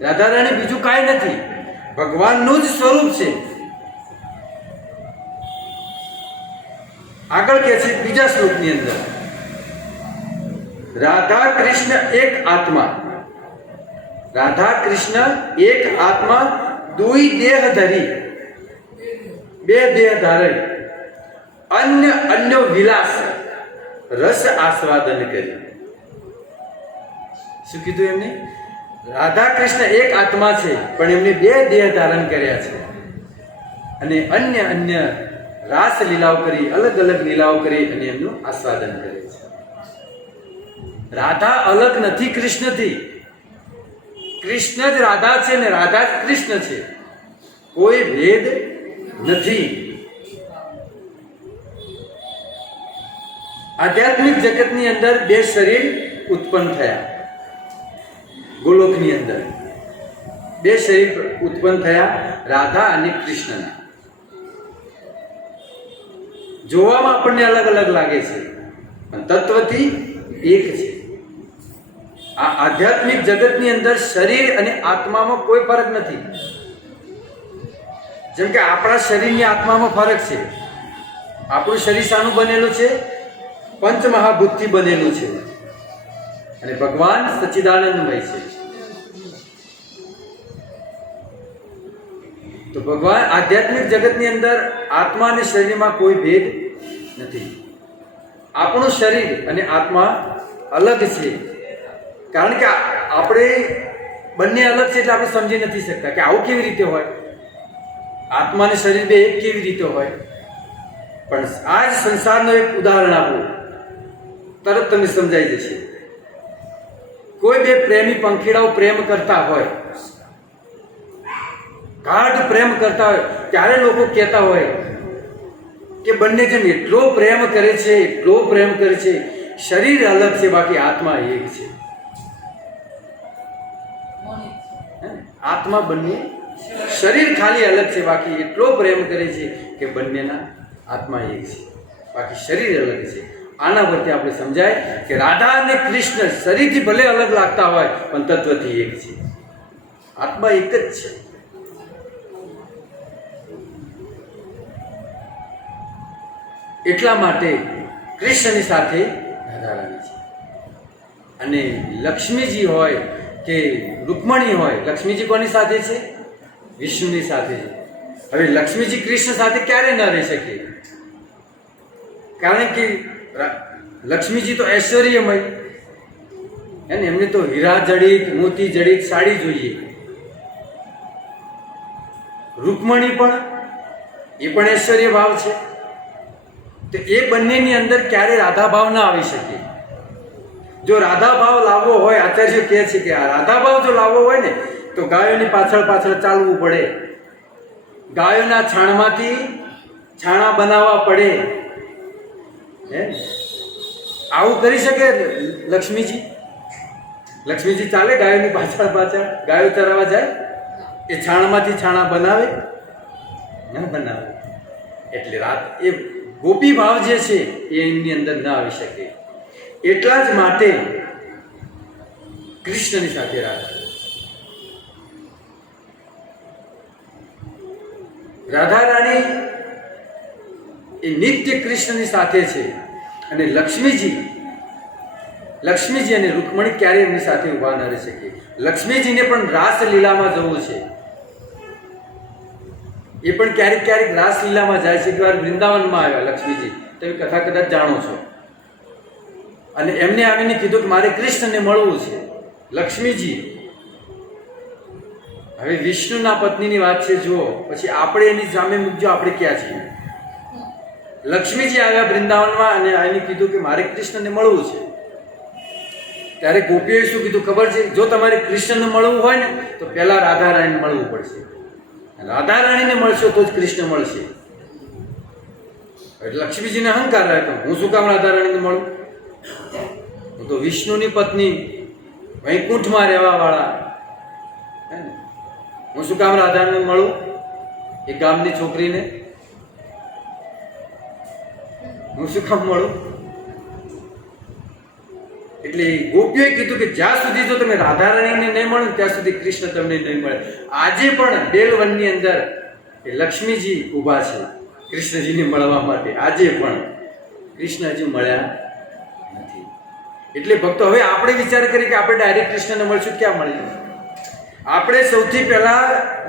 રાધા રાણી બીજું કાંઈ નથી. ભગવાનનું જ સ્વરૂપ છે. આગળ કે છે બીજા શ્લોકની અંદર, રાધા કૃષ્ણ એક આત્મા, રાધા કૃષ્ણ એક આત્મા દુઈ દેહ ધરી, બે દેહ ધારી, અન્ય અન્ય વિલાસ રસ આસ્વાદન કરી. શું કીધું એમને? રાધા કૃષ્ણ એક આત્મા છે, પણ એમને બે દેહ ધારણ કર્યા છે અને અન્ય અન્ય રાસ લીલાઓ કરી, અલગ અલગ લીલાઓ કરી અને એમનું આસ્વાદન કરે છે. રાધા અલગ નથી કૃષ્ણથી. કૃષ્ણ જ રાધા છે ને રાધા જ કૃષ્ણ છે. કોઈ ભેદ નથી. આધ્યાત્મિક જગતની અંદર બે શરીર ઉત્પન્ન થયા. ગોલોકની અંદર બે શરીર ઉત્પન્ન થયા, રાધા અને કૃષ્ણના. જોવામાં આપણને અલગ અલગ લાગે છે, પણ તત્વથી એક છે. આ આધ્યાત્મિક જગતની અંદર શરીર અને આત્મામાં કોઈ ફરક નથી. જેમ કે આપણા શરીરની આત્મામાં ફરક છે. આપણું શરીર શાનું બનેલું છે? પંચમહાભૂતથી બનેલું છે અને ભગવાન સચ્ચિદાનંદમય છે. તો ભગવાન આધ્યાત્મિક જગતની અંદર આત્મા અને શરીરમાં કોઈ ભેદ નથી. આપણું શરીર અને આત્મા અલગ છે, કારણ કે આપણે બંને અલગ છે એટલે આપણે સમજી નથી શકતા કે આવું કેવી રીતે હોય, આત્મા અને શરીર બે એક કેવી રીતે હોય. પણ આ જ સંસારનું એક ઉદાહરણ આપું, તરત તમને સમજાઈ જશે. કોઈ બે પ્રેમી પંખીડાઓ પ્રેમ કરતા હોય, ગાઢ પ્રેમ કરતા હોય, ત્યારે લોકો કહેતા હોય કે બંને જણ એટલો પ્રેમ કરે છે, એટલો પ્રેમ કરે છે, શરીર અલગ છે બાકી આત્મા એક છે. આત્મા બંને, શરીર ખાલી અલગ છે, બાકી એટલો પ્રેમ કરે છે કે બંનેના આત્મા એક છે, બાકી શરીર અલગ છે. આના પરથી આપણે સમજાય કે રાધા અને કૃષ્ણ શરીરથી ભલે અલગ લાગતા હોય પણ તત્વથી એક છે. આત્મા એક જ છે. એટલા માટે કૃષ્ણની સાથે રાધારાણી છે. અને લક્ષ્મીજી હોય કે રૂકમણી હોય, લક્ષ્મીજી કોની સાથે છે? વિષ્ણુની સાથે છે. હવે લક્ષ્મીજી કૃષ્ણ સાથે ક્યારે ન રહી શકે? કારણ કે લક્ષ્મીજી તો ઐશ્વર્યમય, અને એમને તો હીરા જડિત, મોતી જડિત સાડી જોઈએ. રૂકમણી પણ, એ પણ ઐશ્વર્ય ભાવ છે. તો એ બંનેની અંદર ક્યારે રાધા ભાવ ના આવી શકે. જો રાધા ભાવ લાવવો હોય, આચાર્ય કહે છે કે આ રાધા ભાવ જો લાવવો હોય ને તો ગાયોની પાછળ પાછળ ચાલવું પડે, ગાયોના છાણમાંથી છાણા બનાવવા પડે. આવું કરી શકે લક્ષ્મીજી? લક્ષ્મીજી ચાલે ગાયોની પાછળ પાછળ? ગાયો ચરાવવા જાય એ છાણમાંથી છાણા બનાવે? ના બનાવે. એટલે એ ગોપી ભાવ જે છે એ એમની અંદર ના આવી શકે. એટલા જ માટે કૃષ્ણની સાથે રાધા રાણી એ નિત્ય કૃષ્ણની સાથે છે. અને લક્ષ્મીજી અને રૂકમણી ક્યારે એમની સાથે ઉભા ન રહી શકે. લક્ષ્મીજીને પણ રાસલીલામાં જવું છે. એ પણ ક્યારેક ક્યારેક રાસલીલામાં જાય છે. એકવાર વૃંદાવનમાં આવ્યા લક્ષ્મીજી, તમે કથા કદાચ જાણો છો. અને એમને આવીને કીધું કે મારે કૃષ્ણને મળવું છે. લક્ષ્મીજી, હવે વિષ્ણુના પત્નીની વાત છે, જુઓ. પછી આપણે એની સામે મૂકજો, આપણે ક્યાં છીએ. લક્ષ્મીજી આવ્યા વૃંદાવનમાં અને આવીને કીધું કે મારે કૃષ્ણને મળવું છે. ત્યારે ગોપીઓએ શું કીધું ખબર છે? જો તમારે કૃષ્ણને મળવું હોય ને તો પહેલા રાધા રાણીને મળવું પડશે. રાધા રાણીને મળશો તો જ કૃષ્ણ મળશે. લક્ષ્મીજીને અહંકાર રાખ્યો, હું શું કામ રાધા રાણીને મળું? હું તો વિષ્ણુની પત્ની, વૈકુંઠમાં રહેવા વાળા, હું શું કામ રાધાને મળું? એ ગામની છોકરીને હું શું કામ મળું? એટલે ગોપીઓએ કીધું કે જ્યાં સુધી જો તમે રાધારાણીને નહીં મળો ત્યાં સુધી કૃષ્ણ તમને નહીં મળે. આજે પણ બેલવનની અંદર એ લક્ષ્મીજી ઊભા છે કૃષ્ણજીને મળવા માટે. આજે પણ કૃષ્ણ હજુ મળ્યા નથી. એટલે ભક્તો હવે આપણે વિચાર કરીએ કે આપણે ડાયરેક્ટ કૃષ્ણને મળશું, ક્યાં મળીએ? આપણે સૌથી પહેલા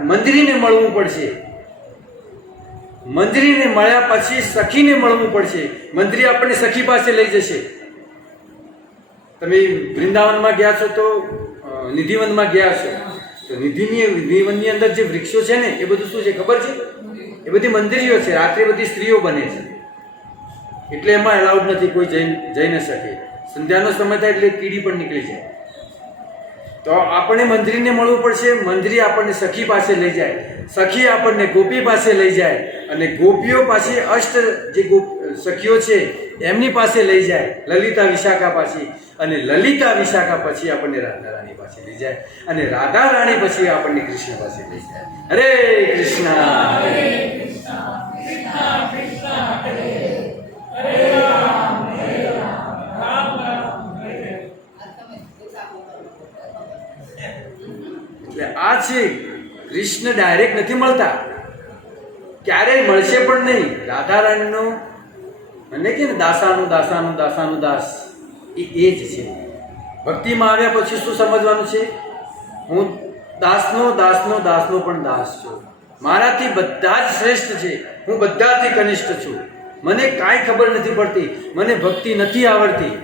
મંજરીને મળવું પડશે. મંજરીને મળ્યા પછી સખીને મળવું પડશે. મંજરી આપણને સખી પાસે લઈ જશે. તમે વૃંદાવનમાં ગયા છો તો નિધિવનમાં ગયા છો તો નિધિવનની અંદર જે વૃક્ષો છે ને એ બધું શું છે ખબર છે? એ બધી મંદિરીઓ છે. રાત્રે બધી સ્ત્રીઓ બને છે એટલે એમાં એલાઉડ નથી, કોઈ જઈ ન શકે. સંધ્યાનો સમય થાય એટલે કીડી પણ નીકળી જાય. તો આપણે મંજરીને મળવું પડશે. મંજરી આપણને સખી પાસે લઈ જાય, સખી આપણને ગોપી પાસે લઈ જાય, અને ગોપીઓ પાસે અષ્ટ જે સખીઓ છે એમની પાસે લઈ જાય, લલિતા વિશાખા પાસે, અને લલિતા વિશાખા પછી આપણને રાધા રાણી પાસે લઈ જાય, અને રાધા રાણી પછી આપણને કૃષ્ણ પાસે લઈ જાય. હરે કૃષ્ણ. એટલે આ છે કૃષ્ણ ડાયરેક્ટ નથી મળતા, ક્યારેય મળશે પણ નહીં. રાધા રાણીનું મને કે ને દાસાનું દાસાનું દાસાનું દાસ એ જ છે. ભક્તિમાં આવ્યા પછી શું સમજવાનું છે? હું દાસનો દાસનો દાસનો પણ દાસ છું. મારાથી બધા જ શ્રેષ્ઠ છે, હું બધાથી કનિષ્ઠ છું. મને કાંઈ ખબર નથી પડતી, મને ભક્તિ નથી આવડતી.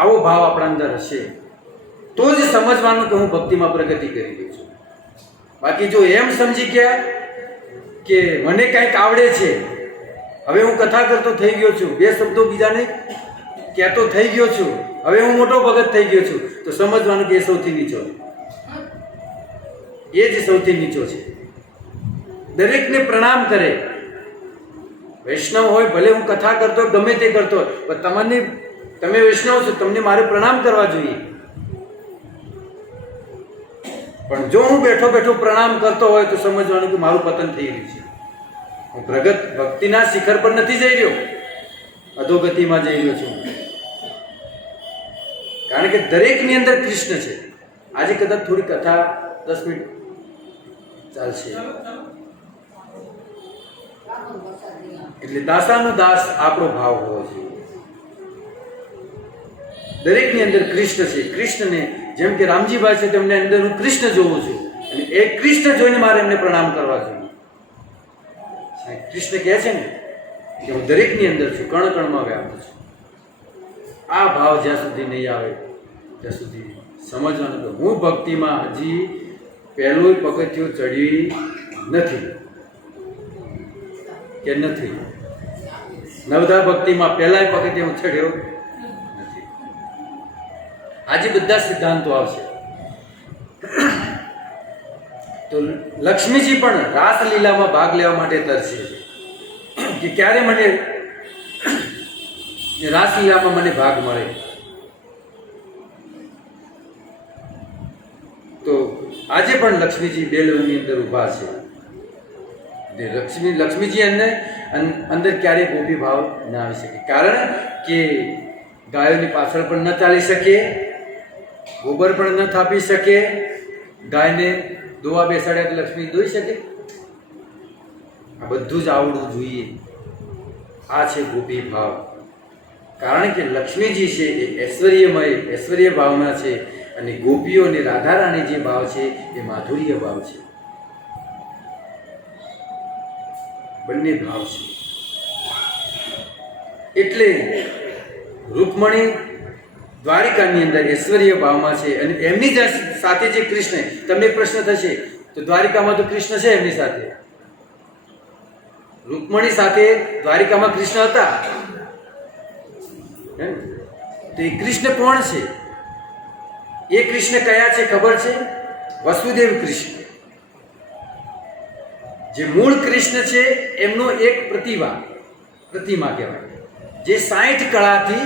આવો ભાવ આપણા અંદર હશે તો જ સમજવાનું કે હું ભક્તિમાં પ્રગતિ કરી રહી છું. બાકી જો એમ સમજી ગયા કે મને કાંઈક આવડે છે, હવે હું કથા કરતો થઈ ગયો છું, બે શબ્દો બીજાને કહેતો થઈ ગયો છું, હવે હું મોટો ભગત થઈ ગયો છું, તો સમજવાનું કે એ સૌથી નીચો, એ જ સૌથી નીચો છે. દરેકને પ્રણામ કરે. વૈષ્ણવ હોય ભલે હું કથા કરતો ગમે તે કરતો હોય, પણ તમે વૈષ્ણવ છો, તમને મારે પ્રણામ કરવા જોઈએ. પણ જો હું બેઠો બેઠો પ્રણામ કરતો હોય તો સમજવાનું કે મારું પતન થઈ રહ્યું છે. હું ભક્તિના શિખર પર નથી જઈ રહ્યો, અધોગતિમાં જઈ રહ્યો છું. કારણ કે દરેકની અંદર કૃષ્ણ છે. આજે કદાચ થોડી કથા 10 મિનિટ ચાલશે. એટલે દાસાનો દાસ આપણો ભાવ હોવો જોઈએ. દરેકની અંદર કૃષ્ણ છે. કૃષ્ણને જેમ કે રામજીભાઈ છે તેમને અંદર હું કૃષ્ણ જોઉં છું, અને એ કૃષ્ણ જોઈને મારે એમને પ્રણામ કરવા જોઈએ. કૃષ્ણ કહે છે ને કે હું દરેકની અંદર છું, કણ કણમાં વ્યાપ્ત છું. આ ભાવ જ્યાં સુધી નહીં આવે ત્યાં સુધી સમજવાનું કે હું ભક્તિમાં હજી પહેલું પગથિયું ચડી નથી કે નથી. નવધા ભક્તિમાં પહેલા પગથિયું હું ચડ્યો નથી. આજે બધા સિદ્ધાંતો આવશે. તો લક્ષ્મીજી પણ રાસલીલામાં ભાગ લેવા માટે તરસે કે ક્યારે મને રાસલીલામાં મને ભાગ મળે. તો આજે પણ લક્ષ્મીજી બેલવનની અંદર ઊભા છે. લક્ષ્મીજી અંદર ક્યારેય ગોપી ભાવ ના આવી શકે, કારણ કે ગાયોની પાછળ પણ ન ચાલી શકે, ગોબર પણ ન થાપી શકે. ગાયને દોવા બેસાડ્યા તો લક્ષ્મી દોઈ શકે? આ બધું જ આવડવું જોઈએ. આ છે ગોપી ભાવ. કારણ કે લક્ષ્મીજી છે એ ઐશ્વર્યમય, ઐશ્વર્ય ભાવના છે, અને ગોપીઓ અને રાધા રાણી જે ભાવ છે એ માધુર્ય ભાવ છે. બંને ભાવ છે. એટલે રૂકમણી દ્વારિકાની અંદર ઐશ્વર્ય ભાવમાં છે, અને એમની સાથે જે કૃષ્ણ, તમને પ્રશ્ન થશે તો દ્વારિકામાં તો કૃષ્ણ છે એમની સાથે, રૂકમણી સાથે દ્વારિકામાં કૃષ્ણ હતા. તો એ કૃષ્ણ કોણ છે? એ કૃષ્ણ કયા છે ખબર છે? વસુદેવ કૃષ્ણ. જે મૂળ કૃષ્ણ છે એમનો એક પ્રતિમા કહેવાય, જે 60 કળાથી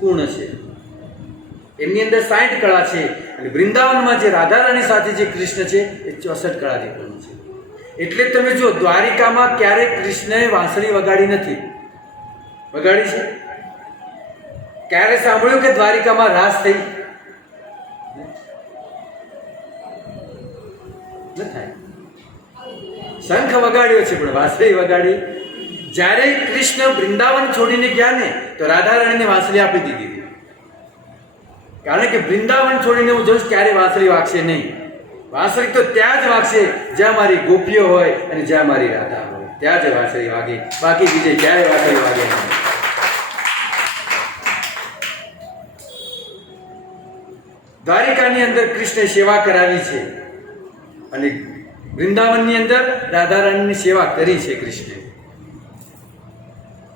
પૂર્ણ છે. એમની અંદર 60 કળા છે, અને વૃંદાવનમાં જે રાધા રાણી સાથે જે કૃષ્ણ છે એ 64 કળાથી પૂર્ણ છે. એટલે તમે જો દ્વારિકામાં ક્યારેય કૃષ્ણએ વાંસળી વગાડી નથી. વગાડી છે? ક્યારે સાંભળ્યું કે દ્વારિકામાં રાસ થઈ? ન થાય. શંખ વગાડ્યો છે પણ વાંસળી વગાડી. જ્યારે કૃષ્ણ વૃંદાવન છોડીને ગયા ને તો રાધા રાણીને વાંસળી આપી દીધી હતી. કારણ કે વૃંદાવન છોડીને હું જોઈશ ક્યારે વાંસળી વાગશે નહીં. વાંસળી તો ત્યાં જ વાગશે જ્યાં મારી ગોપીઓ હોય અને જ્યાં મારી રાધા હોય, ત્યાં જ વાંસળી વાગે. બાકી બીજે ક્યારે વાંસળી વાગે નહીં. દ્વારિકાની અંદર કૃષ્ણે સેવા કરાવી છે અને વૃંદાવનની અંદર રાધા રાણીની સેવા કરી છે કૃષ્ણે.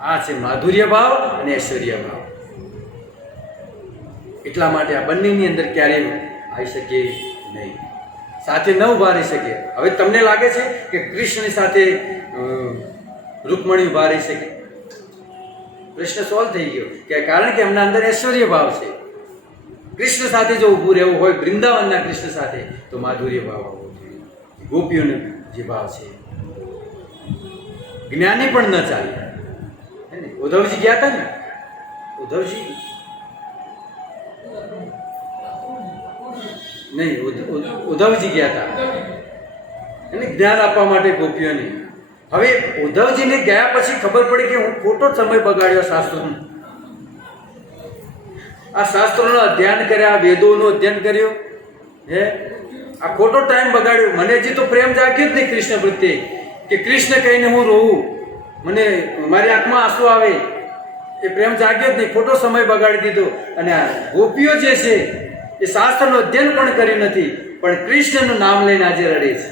આ છે માધુર્ય ભાવ અને ઐશ્વર્ય ભાવ. એટલા માટે આ બંનેની અંદર ક્યારેય આવી શકે નહીં, સાથે ન ઉભા રહી શકે. હવે તમને લાગે છે કે કૃષ્ણની સાથે રૂકમણી ઉભા રહી શકે? પ્રશ્ન સોલ્વ થઈ ગયો કે કારણ કે એમના અંદર ઐશ્વર્ય ભાવ છે. કૃષ્ણ સાથે જો ઊભું રહેવું હોય વૃંદાવનના કૃષ્ણ સાથે તો માધુર્ય ભાવ આવવો જોઈએ. ગોપીઓનો જે ભાવ છે. જ્ઞાની પણ ન ચાલે. ઉદ્ધવજી ગયા હતા ને, ઉદ્ધવજી નહીં, ઉદ્ધવજી ગયા હતા એને જ્ઞાન આપવા માટે ગોપીઓને. હવે ઉદ્ધવજીને ગયા પછી ખબર પડી કે હું ખોટો સમય બગાડ્યો શાસ્ત્રોનો. આ શાસ્ત્રોનો અધ્યયન કર્યા, વેદોનો અધ્યયન કર્યો, હે આ ખોટો ટાઈમ બગાડ્યો. મને હજી તો પ્રેમ જાગ્યો જ નહીં કૃષ્ણ પ્રત્યે કે કૃષ્ણ કહીને હું રોવું, મને મારી આંખમાં આંસુ આવે, એ પ્રેમ જાગ્યો જ નહીં. ખોટો સમય બગાડી દીધો. અને આ ગોપીઓ જે છે એ શાસ્ત્રનું અધ્યયન પણ કર્યું નથી, પણ કૃષ્ણનું નામ લઈને આજે રડે છે.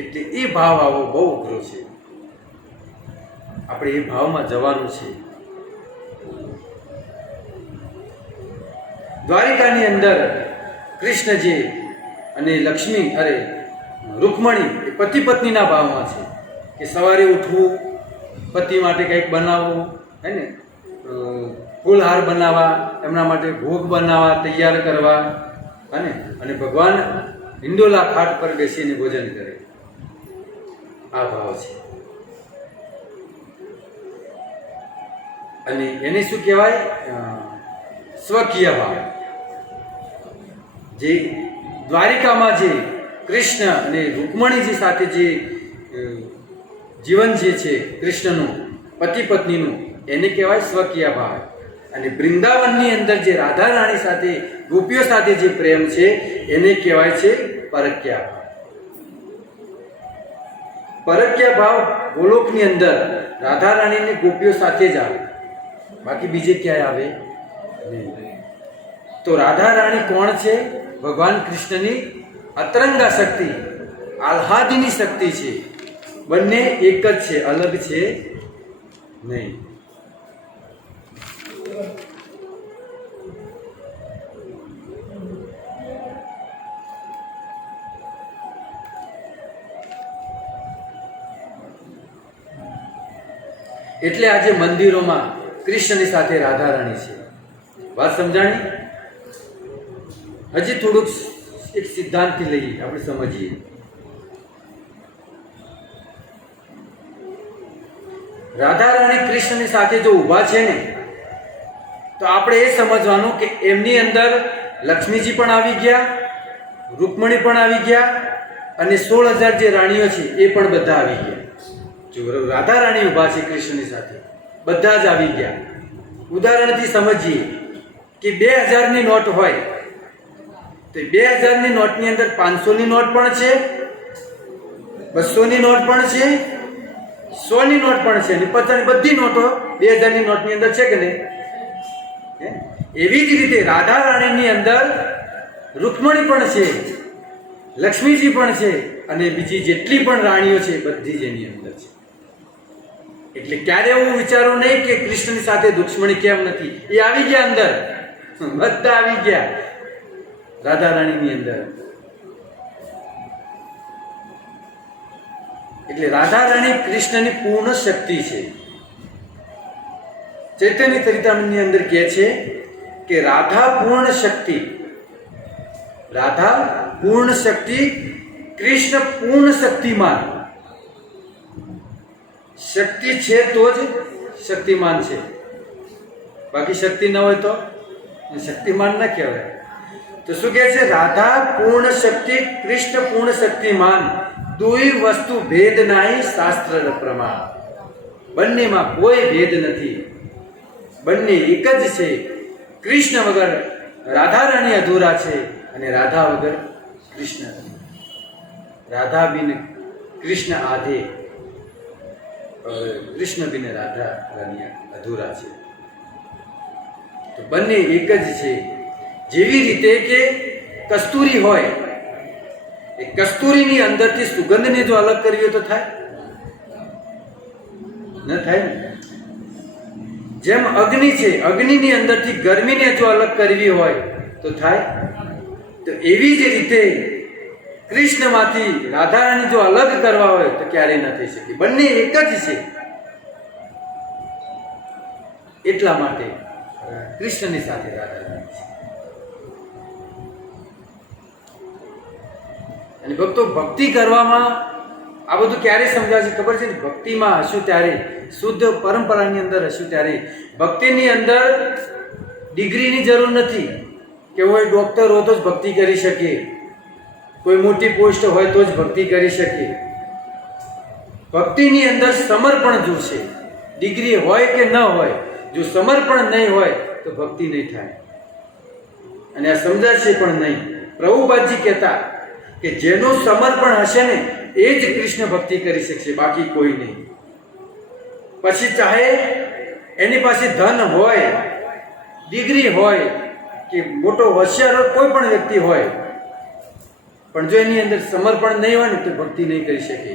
એટલે એ ભાવ આવો બહુ અઘરો છે. આપણે એ ભાવમાં જવાનું છે. દ્વારિકાની અંદર કૃષ્ણજી અને લક્ષ્મી રૂકમણી એ પતિ પત્નીના ભાવમાં છે કે સવારે ઉઠવું, પતિ માટે કંઈક બનાવવું, હે ને, ફૂલહાર બનાવવા, એમના માટે ભોગ બનાવવા, તૈયાર કરવા, અને ભગવાન હિંડોલા ખાટ પર બેસીને ભોજન કરે. આ ભાવ છે. અને એને શું કહેવાય? સ્વકીય ભાવ. જે દ્વારિકામાં જે કૃષ્ણ અને રૂકમણીજી સાથે જે જીવન જે છે કૃષ્ણનું, પતિ પત્નીનું, એને કહેવાય સ્વકીય ભાવ. અને વૃંદાવનની અંદર જે રાધા રાણી સાથે, ગોપીઓ સાથે જે પ્રેમ છે એને કહેવાય છે પરક્યા ભાવ. પરક્યા ભાવ ગોલોકની અંદર રાધા રાણીને ગોપીઓ સાથે જ આવે, બાકી બીજે ક્યાંય આવે નહીં. તો રાધા રાણી કોણ છે? ભગવાન કૃષ્ણની અતરંગા શક્તિ, આહ્લાદિની શક્તિ છે. બંને એક જ છે, અલગ છે નહીં. એટલે આજે મંદિરોમાં કૃષ્ણની સાથે રાધા રાણી છે. વાત સમજાણી? હજી થોડુંક એક સિદ્ધાંતથી લઈએ, આપણે સમજીએ. રાધા રાણી કૃષ્ણની સાથે જો ઊભા છે ને, તો આપણે એ સમજવાનું કે એમની અંદર લક્ષ્મીજી પણ આવી ગયા, રૂકમણી પણ આવી ગયા, અને 16,000 જે રાણીઓ છે એ પણ બધા આવી ગયા. જો રાધા રાણી ઊભા છે કૃષ્ણની સાથે, બધા જ આવી ગયા. ઉદાહરણથી સમજીએ કે 2000ની નોટ હોય તો 2000ની નોટની અંદર 500ની નોટ પણ છે, 200ની નોટ પણ છે, 100ની નોટ પણ છે, અને 50ની બધી નોટો 2000ની નોટની અંદર છે કે નહીં? એવી જ રીતે રાધા રાણીની અંદર રૂકમણી પણ છે, લક્ષ્મીજી પણ છે, અને બીજી જેટલી પણ રાણીઓ છે બધી જ એની અંદર છે. એટલે ક્યારે એવું વિચારવું નહીં કે કૃષ્ણની સાથે દુશ્મની કેમ નથી. એ આવી ગયા અંદર, બધા આવી ગયા રાધા રાણીની અંદર. એટલે રાધા રાણી કૃષ્ણની પૂર્ણ શક્તિ છે. ચૈતન્ય ચરિતામૃતની અંદર કહે છે કે રાધા પૂર્ણ શક્તિ, રાધા પૂર્ણ શક્તિ, કૃષ્ણ પૂર્ણ શક્તિમાન. શક્તિ છે તો જ શક્તિમાન છે, બાકી શક્તિ ન હોય તો શક્તિમાન ન કહેવાય. તો શું કહે છે? રાધા પૂર્ણ શક્તિ, કૃષ્ણ પૂર્ણ શક્તિમાન, દુઈ વસ્તુ ભેદ નહીં શાસ્ત્ર પ્રમાણ. બંનેમાં કોઈ ભેદ નથી, બંને એક જ છે. કૃષ્ણ વગર રાધા રાણી અધૂરા છે અને રાધા વગર કૃષ્ણ. રાધા બિન કૃષ્ણ આધે, કૃષ્ણ બિન રાધા રાણી અધૂરા છે. તો બંને એક જ છે. જેવી રીતે કે કસ્તુરી હોય, એ કસ્તુરીની અંદરથી સુગંધને જો અલગ કરવી હોય તો થાય ન થાય ને? જેમ અગ્નિ છે, અગ્નિની અંદરથી ગરમીને જો અલગ કરવી હોય તો થાય. તો એવી જ રીતે કૃષ્ણમાંથી રાધારાણી જો અલગ કરવા હોય તો ક્યારેય ન થઈ શકે. બંને એક જ છે. એટલા માટે કૃષ્ણની સાથે રાધારાણી છે. અને ભક્તો, ભક્તિ કરવામાં આ બધું ક્યારે સમજાશે ખબર છે? ભક્તિમાં હશું ત્યારે, શુદ્ધ પરંપરાની અંદર હશું ત્યારે. ભક્તિની અંદર ડિગ્રીની જરૂર નથી કે કોઈ ડૉક્ટર હોય તો જ ભક્તિ કરી શકે, કોઈ મોટી પોસ્ટ હોય તો જ ભક્તિ કરી શકે. ભક્તિની અંદર સમર્પણ જોશે. ડિગ્રી હોય કે ન હોય, જો સમર્પણ નહીં હોય તો ભક્તિ નહીં થાય. અને આ સમજાશે પણ નહીં. પ્રભુપાદજી કહેતા કે જેનું સમર્પણ હશે ને એ જ કૃષ્ણ ભક્તિ કરી શકશે, બાકી કોઈ નહીં. પછી ચાહે એની પાસે ધન હોય, ડિગ્રી હોય કે મોટો હોશિયાર કોઈ પણ વ્યક્તિ હોય, પણ જો એની અંદર સમર્પણ નહીં હોય ને તો ભક્તિ નહીં કરી શકે.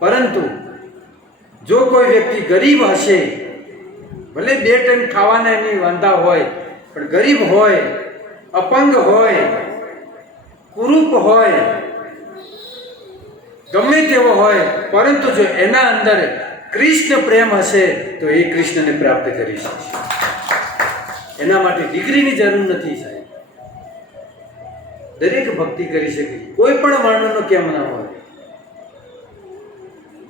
પરંતુ જો કોઈ વ્યક્તિ ગરીબ હશે, ભલે 2 ટાઈમ ખાવાના એની વાંધા હોય, પણ ગરીબ હોય, અપંગ હોય, કુરૂપ હોય, ગમે તેવો હોય, પરંતુ જો એના અંદર કૃષ્ણ પ્રેમ હશે તો એ કૃષ્ણને પ્રાપ્ત કરી શકશે. એના માટે ડિગ્રીની જરૂર નથી સાહેબ. દરેક ભક્તિ કરી શકે, કોઈ પણ વર્ણનો કેમ ના હોય.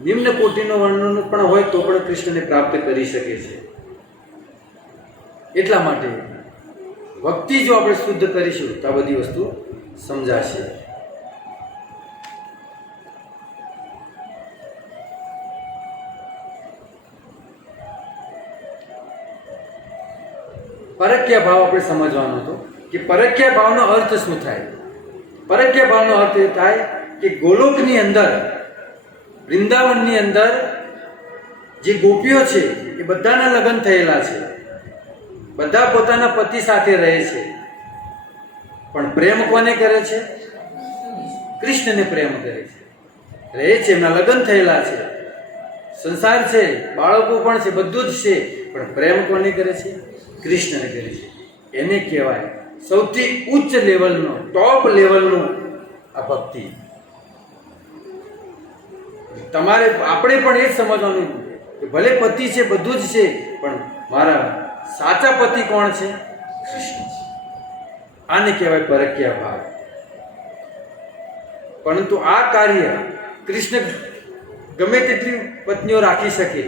નિમ્ન કોટીનો વર્ણનો પણ હોય તો પણ કૃષ્ણને પ્રાપ્ત કરી શકે છે. એટલા માટે ભક્તિ જો આપણે શુદ્ધ કરીશું તો આ બધી વસ્તુ સમજાશે. પરક્યા ભાવ આપણે સમજવાનો હતો કે પરક્યા ભાવનો અર્થ શું થાય. પરક્યા ભાવનો અર્થ એ થાય કે ગોલોકની અંદર, વૃંદાવનની અંદર જે ગોપીઓ છે એ બધાના લગ્ન થયેલા છે, બધા પોતાના પતિ સાથે રહે છે, પણ પ્રેમ કોને કરે છે? કૃષ્ણને પ્રેમ કરે છે. રહે છે, એમના લગ્ન થયેલા છે, સંસાર છે, બાળકો પણ છે, બધું જ છે, પણ પ્રેમ કોને કરે છે? કૃષ્ણને કરે છે. એને કહેવાય સૌથી ઉચ્ચ લેવલનો, ટોપ લેવલનો આ ભક્તિ. તમારે આપણે પણ એ જ સમજવાનું કે ભલે પતિ છે, બધું જ છે, પણ મારા સાચા પતિ કોણ છે? કૃષ્ણ છે. આને કહેવાય પરક્યા ભાવ. પરંતુ આ કાર્ય કૃષ્ણ ગમે તેટલી પત્નીઓ રાખી શકે,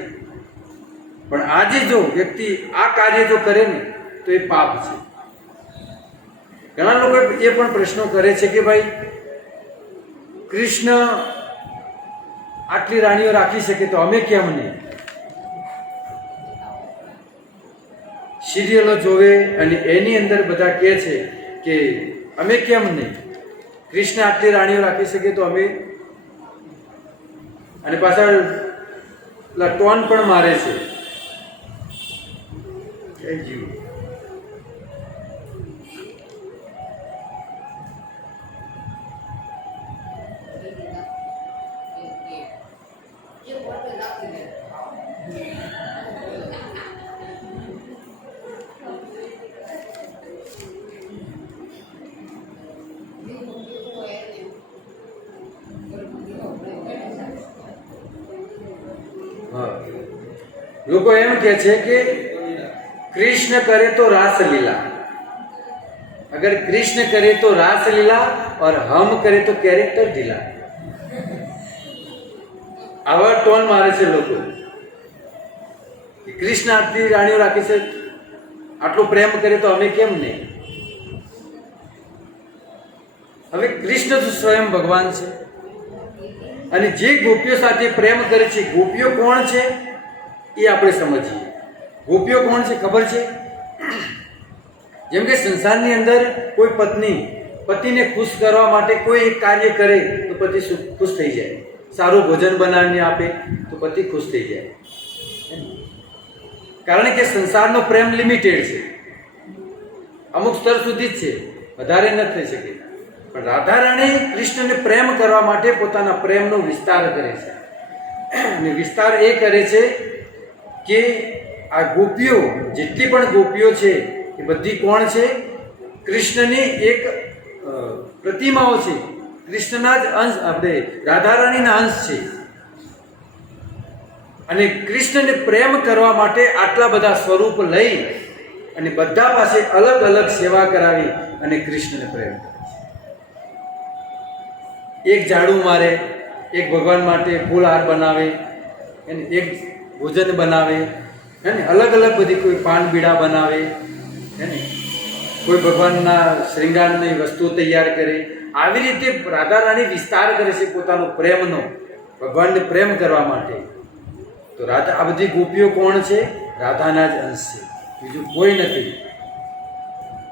પણ આજે જો વ્યક્તિ આ કાર્ય જો કરે ને તો એ પાપ છે. ઘણા લોકો એ પણ પ્રશ્નો કરે છે કે ભાઈ કૃષ્ણ આટલી રાણીઓ રાખી શકે તો અમે કેમ નહીં? સિરિયલો જોવે અને એની અંદર બધા કહે છે કે અમે કેમ નહીં? કૃષ્ણ આટલી રાણીઓ રાખી શકે તો અમે, અને પાછળ ટોન પણ મારે છે. જીવ લોકો એમ કહે છે કે कृष्ण करे तो रासलीला, अगर कृष्ण करे तो रासलीला और हम करे तो कैरेक्टर ढीला. आवा टोन मारे છે લોકો. કે કૃષ્ણ આટલી રાણીઓ રાખે છે, આટલો પ્રેમ કરે તો અમે કેમ નહીં? હવે કૃષ્ણ તો સ્વયં ભગવાન છે અને જે ગોપીઓ સાથે પ્રેમ કરે છે, ગોપીઓ કોણ છે એ આપણે સમજીએ. ગોપીઓ કોણ છે ખબર છે? જેમ કે સંસારની અંદર કોઈ પત્ની પતિને ખુશ કરવા માટે કોઈ એક કાર્ય કરે તો પતિ ખુશ થઈ જાય. સારું ભોજન બનાવીને આપે તો પતિ ખુશ થઈ જાય. કારણ કે સંસારનો પ્રેમ લિમિટેડ છે, અમુક સ્તર સુધી જ છે, વધારે ન થઈ શકે. પણ રાધા રાણી કૃષ્ણને પ્રેમ કરવા માટે પોતાના પ્રેમનો વિસ્તાર કરે છે. અને વિસ્તાર એ કરે છે કે આ ગોપીઓ, જેટલી પણ ગોપીઓ છે એ બધી કોણ છે? કૃષ્ણની એક પ્રતિમાઓ છે, કૃષ્ણના જ અંશ, આપણે રાધા રાણીના અંશ છે. અને કૃષ્ણને પ્રેમ કરવા માટે આટલા બધા સ્વરૂપ લઈ અને બધા પાસે અલગ અલગ સેવા કરાવી અને કૃષ્ણને પ્રેમ કરે છે. એક ઝાડુ મારે, એક ભગવાન માટે ફૂલહાર બનાવે, અને એક ભોજન બનાવે, હે અલગ અલગ બધી, કોઈ પાન બીડા બનાવે, હે ને કોઈ ભગવાનના શ્રૃંગારની વસ્તુઓ તૈયાર કરે. આવી રીતે રાધા રાણી વિસ્તાર કરે છે પોતાનો પ્રેમનો, ભગવાનને પ્રેમ કરવા માટે. તો રાધા, આ બધી ગોપીઓ કોણ છે? રાધાના જ અંશ છે, બીજું કોઈ નથી.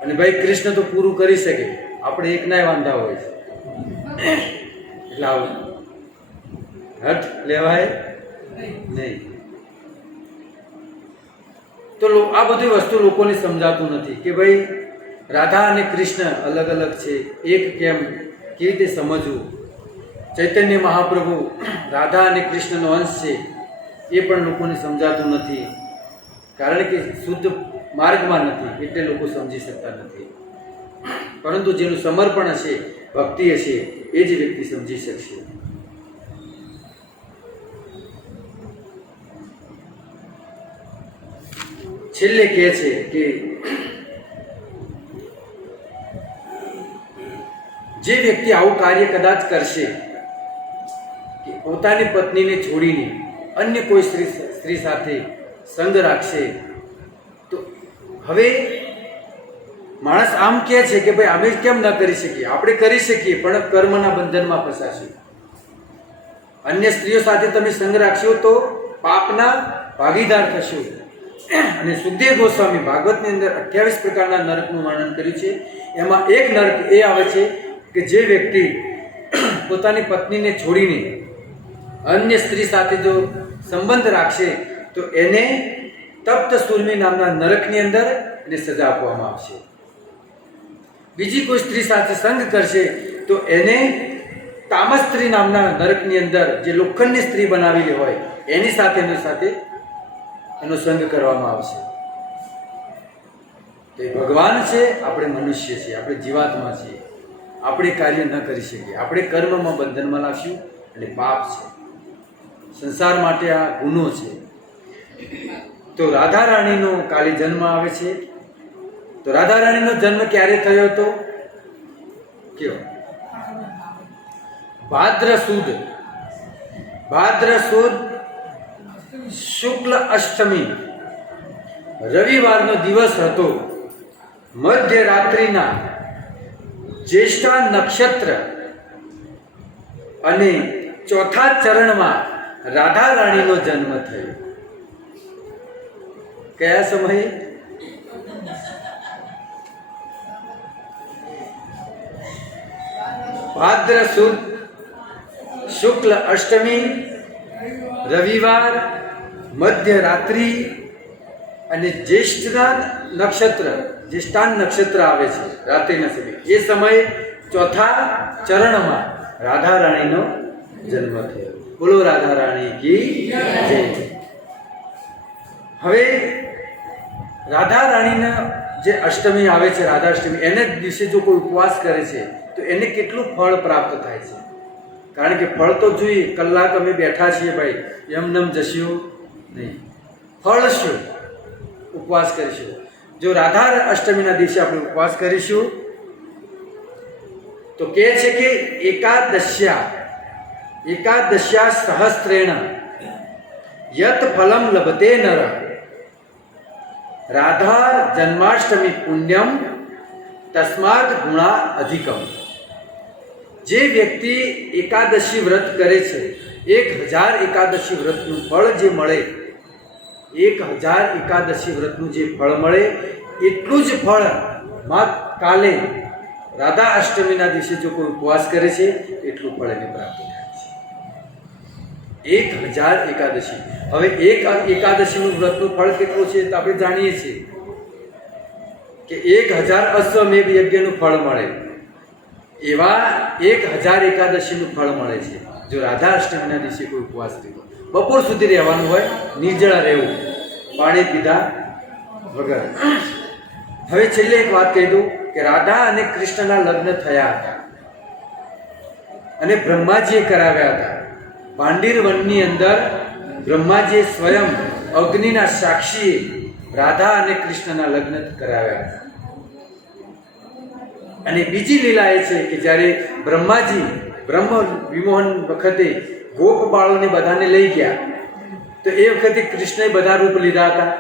અને ભાઈ કૃષ્ણ તો પૂરું કરી શકે, આપણે એકનાય વાંધા હોય છે. એટલે આવું હઠ લેવાય નહીં. તો આ બધી વસ્તુ લોકોને સમજાતું નથી કે ભાઈ રાધા અને કૃષ્ણ અલગ અલગ છે, એક કેમ, કેવી રીતે સમજવું? ચૈતન્ય મહાપ્રભુ રાધા અને કૃષ્ણનો અંશ છે એ પણ લોકોને સમજાતું નથી, કારણ કે શુદ્ધ માર્ગમાં નથી એટલે લોકો સમજી શકતા નથી. પરંતુ જેનું સમર્પણ હશે, ભક્તિ હશે, એ જ વ્યક્તિ સમજી શકશે. છેલ્લે કહે છે કે જે વ્યક્તિ આવું કાર્ય કદાચ કરશે કે પોતાની પત્નીને છોડીને અન્ય કોઈ સ્ત્રી સાથે સંગ રાખશે, તો હવે માણસ આમ કહે છે કે ભાઈ અમે કેમ ન કરી શકીએ? આપણે કરી શકીએ, પણ કર્મના બંધનમાં ફસાશું. અન્ય સ્ત્રીઓ સાથે તમે સંગ રાખશો તો પાપના ભાગીદાર થશો. અને સુખદેવ ગોસ્વામી ભાગવતની અંદર 28 પ્રકારના નરકનું વર્ણન કર્યું છે. એમાં એક નરક એ આવે છે કે જે વ્યક્તિ પોતાની પત્નીને છોડીને અન્ય સ્ત્રી સાથે જો સંબંધ રાખશે તો એને તપ્ત સુરમી નામના નરકની અંદર એને સજા આપવામાં આવશે. બીજી કોઈ સ્ત્રી સાથે સંગ કરશે તો એને તામસ સ્ત્રી નામના નરકની અંદર, જે લોખંડની સ્ત્રી બનાવેલી હોય એની સાથે એનો સંગ કરવામાં આવશે. તો એ ભગવાન છે, આપણે મનુષ્ય છીએ, આપણે જીવાત્મા છીએ, આપણે કાર્ય ન કરી શકીએ. આપણે કર્મમાં બંધનમાં લાગશું અને પાપ છે, સંસાર માટે આ ગુનો છે. તો રાધા રાણીનો કાલે જન્મ આવે છે. તો રાધા રાણીનો જન્મ ક્યારે થયો હતો? કયો? ભાદ્ર સુદ શુક્લ અષ્ટમી રવિવારનો દિવસ હતો. મધ્યરાત્રિના જ્યેષ્ઠા નક્ષત્ર અને ચોથા ચરણમાં રાધા રાણીનો જન્મ થયો. કયા સમયે? ભાદ્ર સુદ શુક્લ અષ્ટમી રવિવાર મધ્યરાત્રિ અને જ્યેષ્ઠાન નક્ષત્ર આવે છે રાત્રિના સમયે. એ સમયે ચોથા ચરણમાં રાધા રાણીનો જન્મ થયો. બોલો રાધા રાણી કી જય. હવે રાધા રાણીના જે અષ્ટમી આવે છે, રાધા અષ્ટમી, એને દિવસે જો કોઈ ઉપવાસ કરે છે તો એને કેટલું ફળ પ્રાપ્ત થાય છે? કારણ કે ફળ તો જોઈએ, કલાક અમે બેઠા છીએ ભાઈ, એમનેમ જશું નહીં. ફળ શું? ઉપવાસ કરીશું. જો રાધા અષ્ટમીના દિવસે આપણે ઉપવાસ કરીશું તો કહે છે કે એકાદશ્યા સહસ્ત્રેણ યત ફલમ લભતે નર રાધા જન્માષ્ટમી પુણ્યમ તસ્માદ ગુણા અધિકમ. જે વ્યક્તિ એકાદશી વ્રત કરે છે, 1000 એકાદશી વ્રતનું ફળ જે મળે, 1000 એકાદશી વ્રતનું જે ફળ મળે એટલું જ ફળ કાલે રાધા અષ્ટમીના દિવસે જો કોઈ ઉપવાસ કરે છે એટલું ફળ એને પ્રાપ્ત થાય છે. 1000 એકાદશી. હવે એક એકાદશીનું વ્રતનું ફળ કેટલું છે તો આપણે જાણીએ છીએ કે 1000 અશ્વમેઘ યજ્ઞનું ફળ મળે. એવા 1000 એકાદશીનું ફળ મળે છે જો રાધા અષ્ટમીના દિવસે કોઈ ઉપવાસ કર્યો. બપોર સુધી રહેવાનું હોય, નિર્જળા રહેવું, પાણી પીધા વગર. હવે છેલ્લે એક વાત કહી દઉં કે રાધા અને કૃષ્ણના લગ્ન થયા હતા અને બ્રહ્માજીએ કરાવ્યા હતા. ભાંડીર વનની અંદર બ્રહ્માજીએ સ્વયં અગ્નિના સાક્ષીએ રાધા અને કૃષ્ણના લગ્ન કરાવ્યા હતા. અને બીજી લીલા એ છે કે જ્યારે બ્રહ્માજી બ્રહ્મ વિમોહન વખતે ગોપ બાળોને બધાને લઈ ગયા તો એ વખતે કૃષ્ણએ બધા રૂપ લીધા હતા.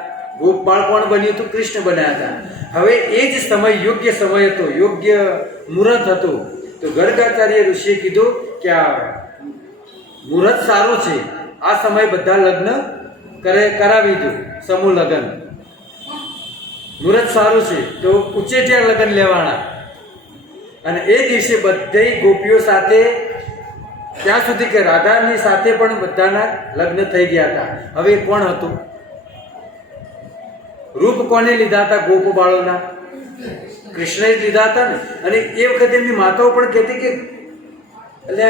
ગોપ બાળ કોણ બન્યું હતું? કૃષ્ણ બન્યા હતા. હવે એ જ સમય યોગ્ય સમય હતો, યોગ્ય મુહૂર્ત હતું. તો ગર્ગાચાર્ય ઋષિએ કીધું કે આ મુહૂર્ત સારું છે, આ સમય બધા લગ્ન કરાવી દો, સમૂહ લગ્ન. મુહૂર્ત સારું છે તો ઉચેટિયા લગ્ન લેવાના. અને એ દિવસે બધી ગોપીઓ સાથે, ત્યાં સુધી કે રાધાની સાથે પણ બધાના લગ્ન થઈ ગયા હતા. હવે કોણ હતું? રૂપ કોને લીધા હતા? ગોપ બાળોના કૃષ્ણએ જ લીધા હતા ને. અને એ વખતે એમની માતાઓ પણ કહેતી કે એટલે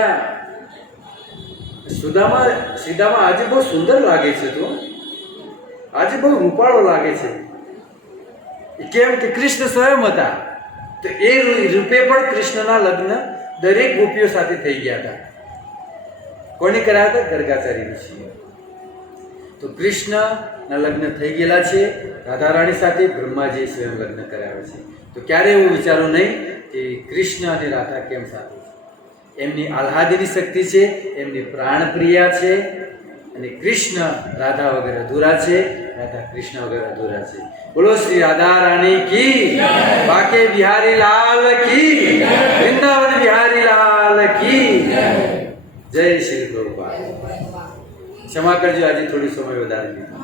સીધામાં આજે બહુ સુંદર લાગે છે, તું આજે બહુ રૂપાળો લાગે છે. કેમ કે કૃષ્ણ સ્વયં હતા. તો એ રૂપે પણ કૃષ્ણના લગ્ન દરેક ગોપીઓ સાથે થઈ ગયા હતા. કોને કરાયા હતા? ગર્ગાચાર્ય ઋષિએ. તો કૃષ્ણના લગ્ન થઈ ગયેલા છે રાધા રાણી સાથે. બ્રહ્માજીએ સ્વયં લગ્ન કરાવ્યા છે. તો ક્યારે એવું વિચારો નહીં કે કૃષ્ણ અને રાધા કેમ સાથે છે. એમની આહ્લાદની શક્તિ છે, એમની પ્રાણપ્રિયા છે. અને કૃષ્ણ રાધા વગર અધૂરા છે, રાધા કૃષ્ણ વગર અધૂરા છે. બોલો શ્રી રાધા રાણી કી, બાકે બિહારી લાલ કી, વૃંદાવન બિહારી લાલ કી. જય શ્રી પ્રભુપાદ. ક્ષમા કરજો, આજે થોડી સમય વધારે લીધો.